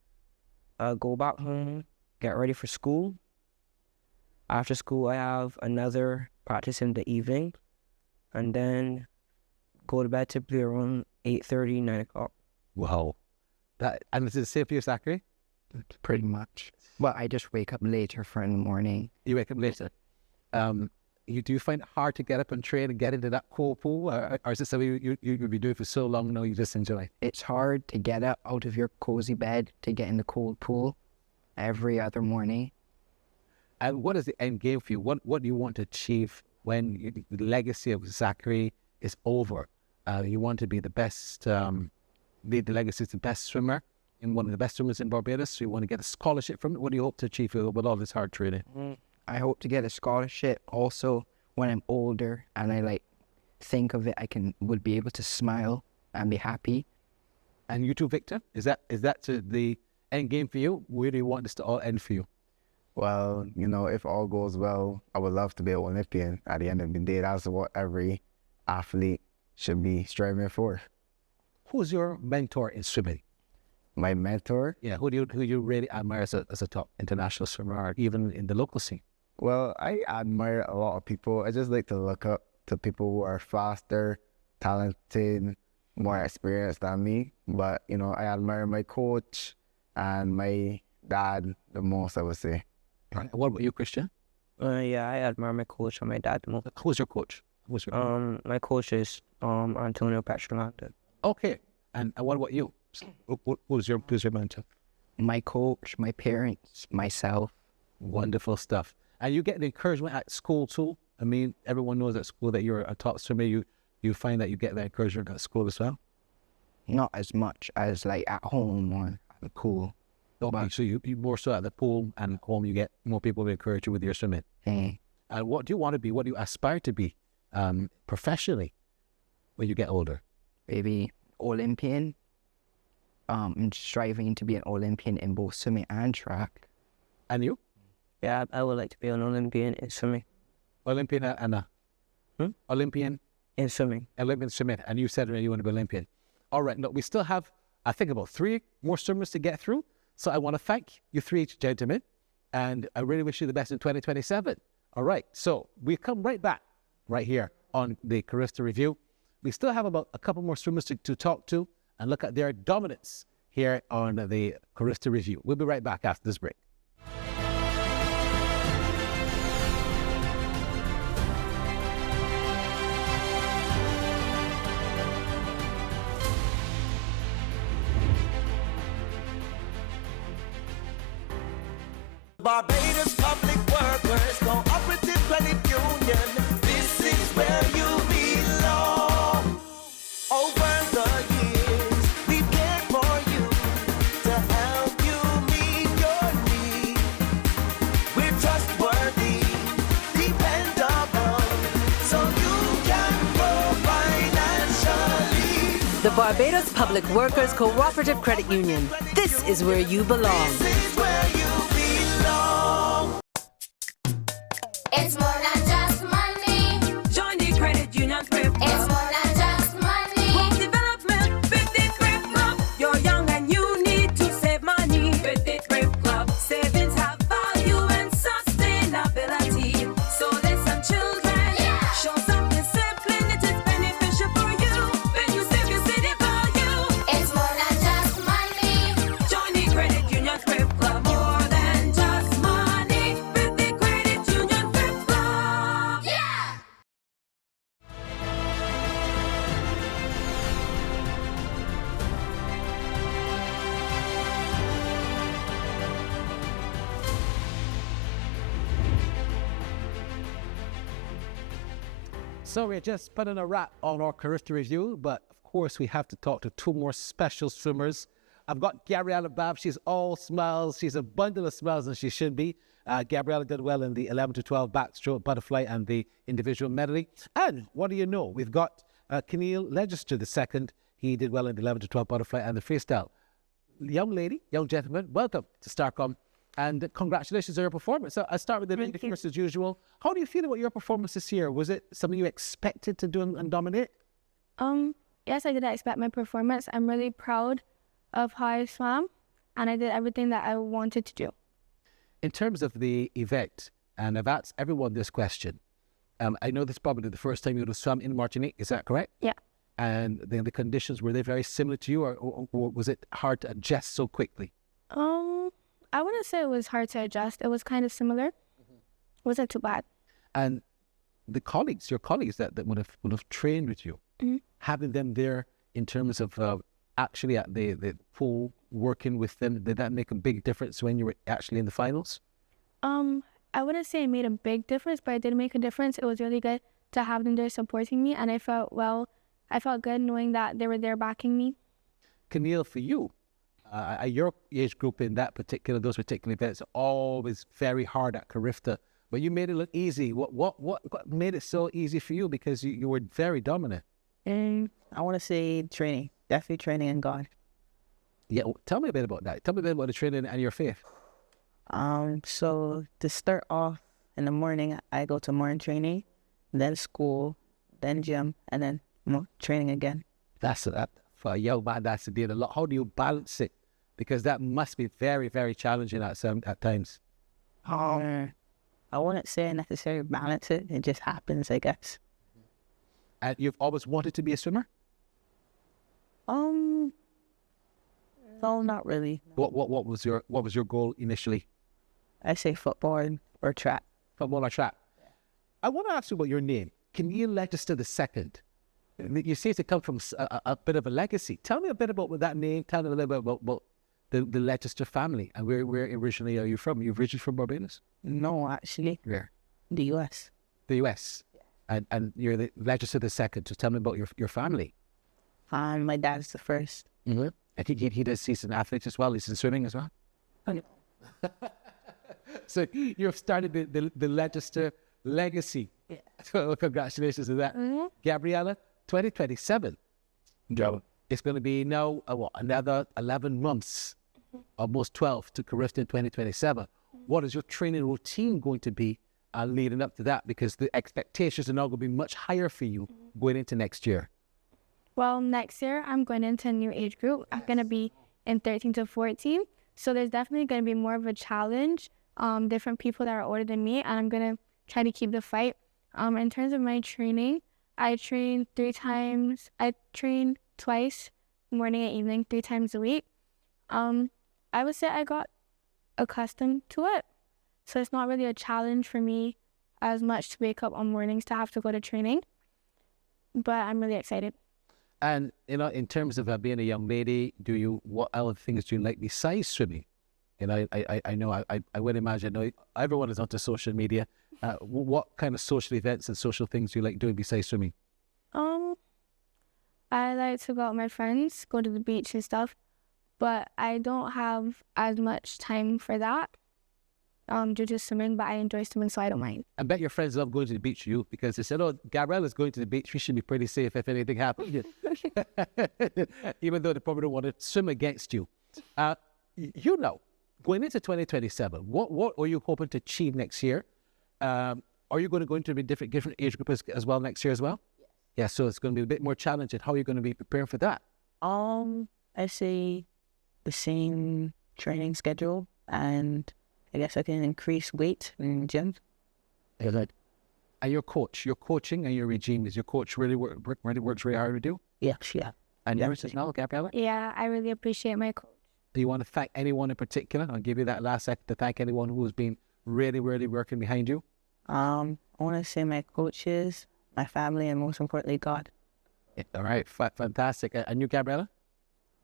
Go back home, get ready for school. After school, I have another practice in the evening, and then go to bed typically around 8:30, 9 o'clock. Wow. And is it the same for you, Zachary? Pretty much. Well, I just wake up later for in the morning. You wake up later. Do you find it hard to get up and train and get into that cold pool? Or is it something you've been doing for so long now you just enjoy? It's hard to get up out of your cozy bed to get in the cold pool every other morning. And what is the end game for you? What do you want to achieve when the legacy of Zachary is over? You want to be the best, the legacy is the best swimmer and one of the best swimmers in Barbados. So you want to get a scholarship from it. What do you hope to achieve with all this hard training? I hope to get a scholarship also when I'm older, and I think of it, would be able to smile and be happy. And you too, Victor? Is that the end game for you? Where do you want this to all end for you? Well, if all goes well, I would love to be an Olympian at the end of the day. That's what every athlete should be striving for. Who's your mentor in swimming? My mentor? Yeah, who you really admire as a top international swimmer, or even in the local scene? Well, I admire a lot of people. I just like to look up to people who are faster, talented, more experienced than me. But, you know, I admire my coach and my dad the most, I would say. Right. What about you, Christian? Yeah, I admire my coach and my dad the most. Who's your coach? My coach is Antonio Petronante. Okay. And what about you? Who's your mentor? My coach, my parents, myself. Wonderful stuff. And you get the encouragement at school too? I mean, everyone knows at school that you're a top swimmer. You find that you get that encouragement at school as well? Not as much as like at home or at the pool. Okay, so you more so at the pool and home, you get more people to encourage you with your swimming. And what do you want to be? What do you aspire to be professionally when you get older? Maybe Olympian. I'm striving to be an Olympian in both swimming and track. And you? Yeah, I would like to be an Olympian in swimming. Olympian and Olympian in swimming. Olympian swimming. And you said you want to be Olympian. All right. Look, we still have, I think, about 3 more swimmers to get through. So I want to thank you 3 gentlemen. And I really wish you the best in 2027. All right. So we come right back right here on the CARIFTA Review. We still have about a couple more swimmers to talk to and look at their dominance here on the CARIFTA Review. We'll be right back after this break. Barbados Public Workers Cooperative Credit Union. This is where you belong. Over the years, we've cared for you to help you meet your needs. We're trustworthy, dependable, so you can grow financially. The Barbados Public Workers Cooperative Credit Union. This is where you belong. This is where you belong. It's more than just money. Join the credit union Thrift Club. It's more than just money. Wealth development with the Thrift Club. You're young and you need to save money with the Thrift Club. Savings have value and sustainability. So listen, children, show some discipline. It is beneficial for you. When you save, you see the value. It's more than just money. Join the credit union Thrift Club. More than just money with the credit union Thrift Club. Yeah. So we're just putting a wrap on our CARIFTA Review, but of course we have to talk to 2 more special swimmers. I've got Gabriella Babb. She's all smiles. She's a bundle of smiles, and she should be. Gabriella did well in the 11 to 12 backstroke, butterfly, and the individual medley. And what do you know? We've got Keneal Legister II. He did well in the 11 to 12 butterfly and the freestyle. Young lady, young gentleman, welcome to STARCOM. And congratulations on your performance. So I'll start with the lady first as usual. How do you feel about your performance this year? Was it something you expected to do and dominate? Yes, I did expect my performance. I'm really proud of how I swam, and I did everything that I wanted to do. In terms of the event, and I've asked everyone this question, I know this is probably the first time you would have swum in Martinique, is that correct? Yeah. And the conditions, were they very similar to you, or was it hard to adjust so quickly? I wouldn't say it was hard to adjust. It was kind of similar. It wasn't too bad. And the colleagues, your colleagues that would have trained with you, having them there in terms of actually at the pool, working with them, did that make a big difference when you were actually in the finals? I wouldn't say it made a big difference, but it did make a difference. It was really good to have them there supporting me, and I felt good knowing that they were there backing me. Keneal, for you, your age group in those particular events are always very hard at CARIFTA, but you made it look easy. What made it so easy for you? Because you were very dominant. I want to say training, definitely training in God. Yeah, tell me a bit about that. Tell me a bit about the training and your faith. So to start off in the morning, I go to morning training, then school, then gym, and then training again. That for a young man, that's a deal a lot. How do you balance it? Because that must be very, very challenging at times. I wouldn't say I necessarily balance it. It just happens, I guess. And you've always wanted to be a swimmer? No, not really. What was your goal initially? I say football or track. Football or track. I want to ask you about your name. Camille Legister II. You say to come from a bit of a legacy. Tell me a bit about that name. Tell me a little bit about the Legister family and where originally are you from? Are you originally from Barbados? No, actually. Where? The U.S. The U.S. And you're the Legister II. So tell me about your family. And my dad's the first. Mm-hmm. I think he does. He's an athlete as well. He's in swimming as well. Oh, no. So you've started the Legister legacy. Yeah. So congratulations on that. Mm-hmm. Gabriella, 2027. Yeah. It's going to be now another 11 months, almost 12 to CARIFTA in 2027. What is your training routine going to be leading up to that? Because the expectations are now going to be much higher for you going into next year. Well, next year I'm going into a new age group. I'm going to be in 13 to 14. So there's definitely going to be more of a challenge. Different people that are older than me, and I'm going to try to keep the fight. In terms of my training, I train 3 times. I train twice, morning and evening, 3 times a week. I would say I got accustomed to it. So it's not really a challenge for me as much to wake up on mornings to have to go to training. But I'm really excited. And, in terms of being a young lady, what other things do you like besides swimming? I know, I would imagine, everyone is onto social media. What kind of social events and social things do you like doing besides swimming? I like to go out with my friends, go to the beach and stuff, but I don't have as much time for that due to swimming, but I enjoy swimming, so I don't mind. I bet your friends love going to the beach, because they said, oh, Gabriella's going to the beach, we should be pretty safe if anything happens. Even though they probably don't want to swim against you. Going into 2027, what are you hoping to achieve next year? Are you going to go into a different age group as well next year as well? Yeah, so it's going to be a bit more challenging. How are you going to be preparing for that? I say the same training schedule, and I guess I can increase weight in the gym. And your coaching and your regime, is your coach really works really hard with you? Yes, yeah. And yours as well, Gabriella? Yeah, I really appreciate my coach. Do you want to thank anyone in particular? I'll give you that last second to thank anyone who has been really, really working behind you. I want to say my coaches, my family, and most importantly, God. Yeah, all right, fantastic. And you, Gabriella?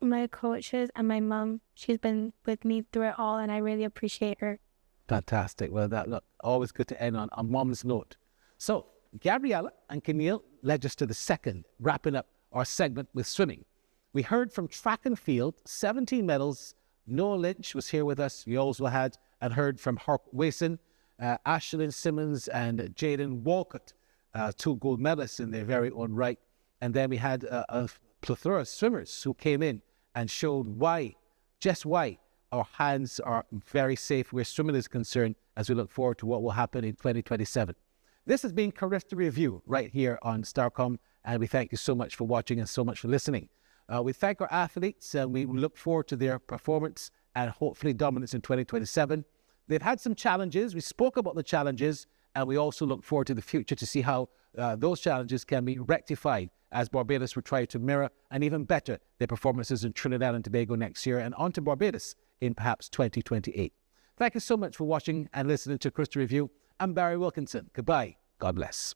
My coaches and my mom. She's been with me through it all, and I really appreciate her. Fantastic. Well, always good to end on a mom's note. So, Gabriella and Camille Legister II, wrapping up our segment with swimming. We heard from track and field, 17 medals. Noah Lynch was here with us. We also had and heard from Hark Wason, Ashlyn Simmons, and Jaden Walcott, 2 gold medalists in their very own right. And then we had a plethora of swimmers who came in and showed just why our hands are very safe where swimming is concerned, as we look forward to what will happen in 2027. This has been CARIFTA Review right here on STARCOM, and we thank you so much for watching and so much for listening. We thank our athletes, and we look forward to their performance and hopefully dominance in 2027. They've had some challenges. We spoke about the challenges, and we also look forward to the future to see how those challenges can be rectified as Barbados will try to mirror and even better their performances in Trinidad and Tobago next year and on to Barbados in perhaps 2028. Thank you so much for watching and listening to CARIFTA Review. I'm Barry Wilkinson. Goodbye. God bless.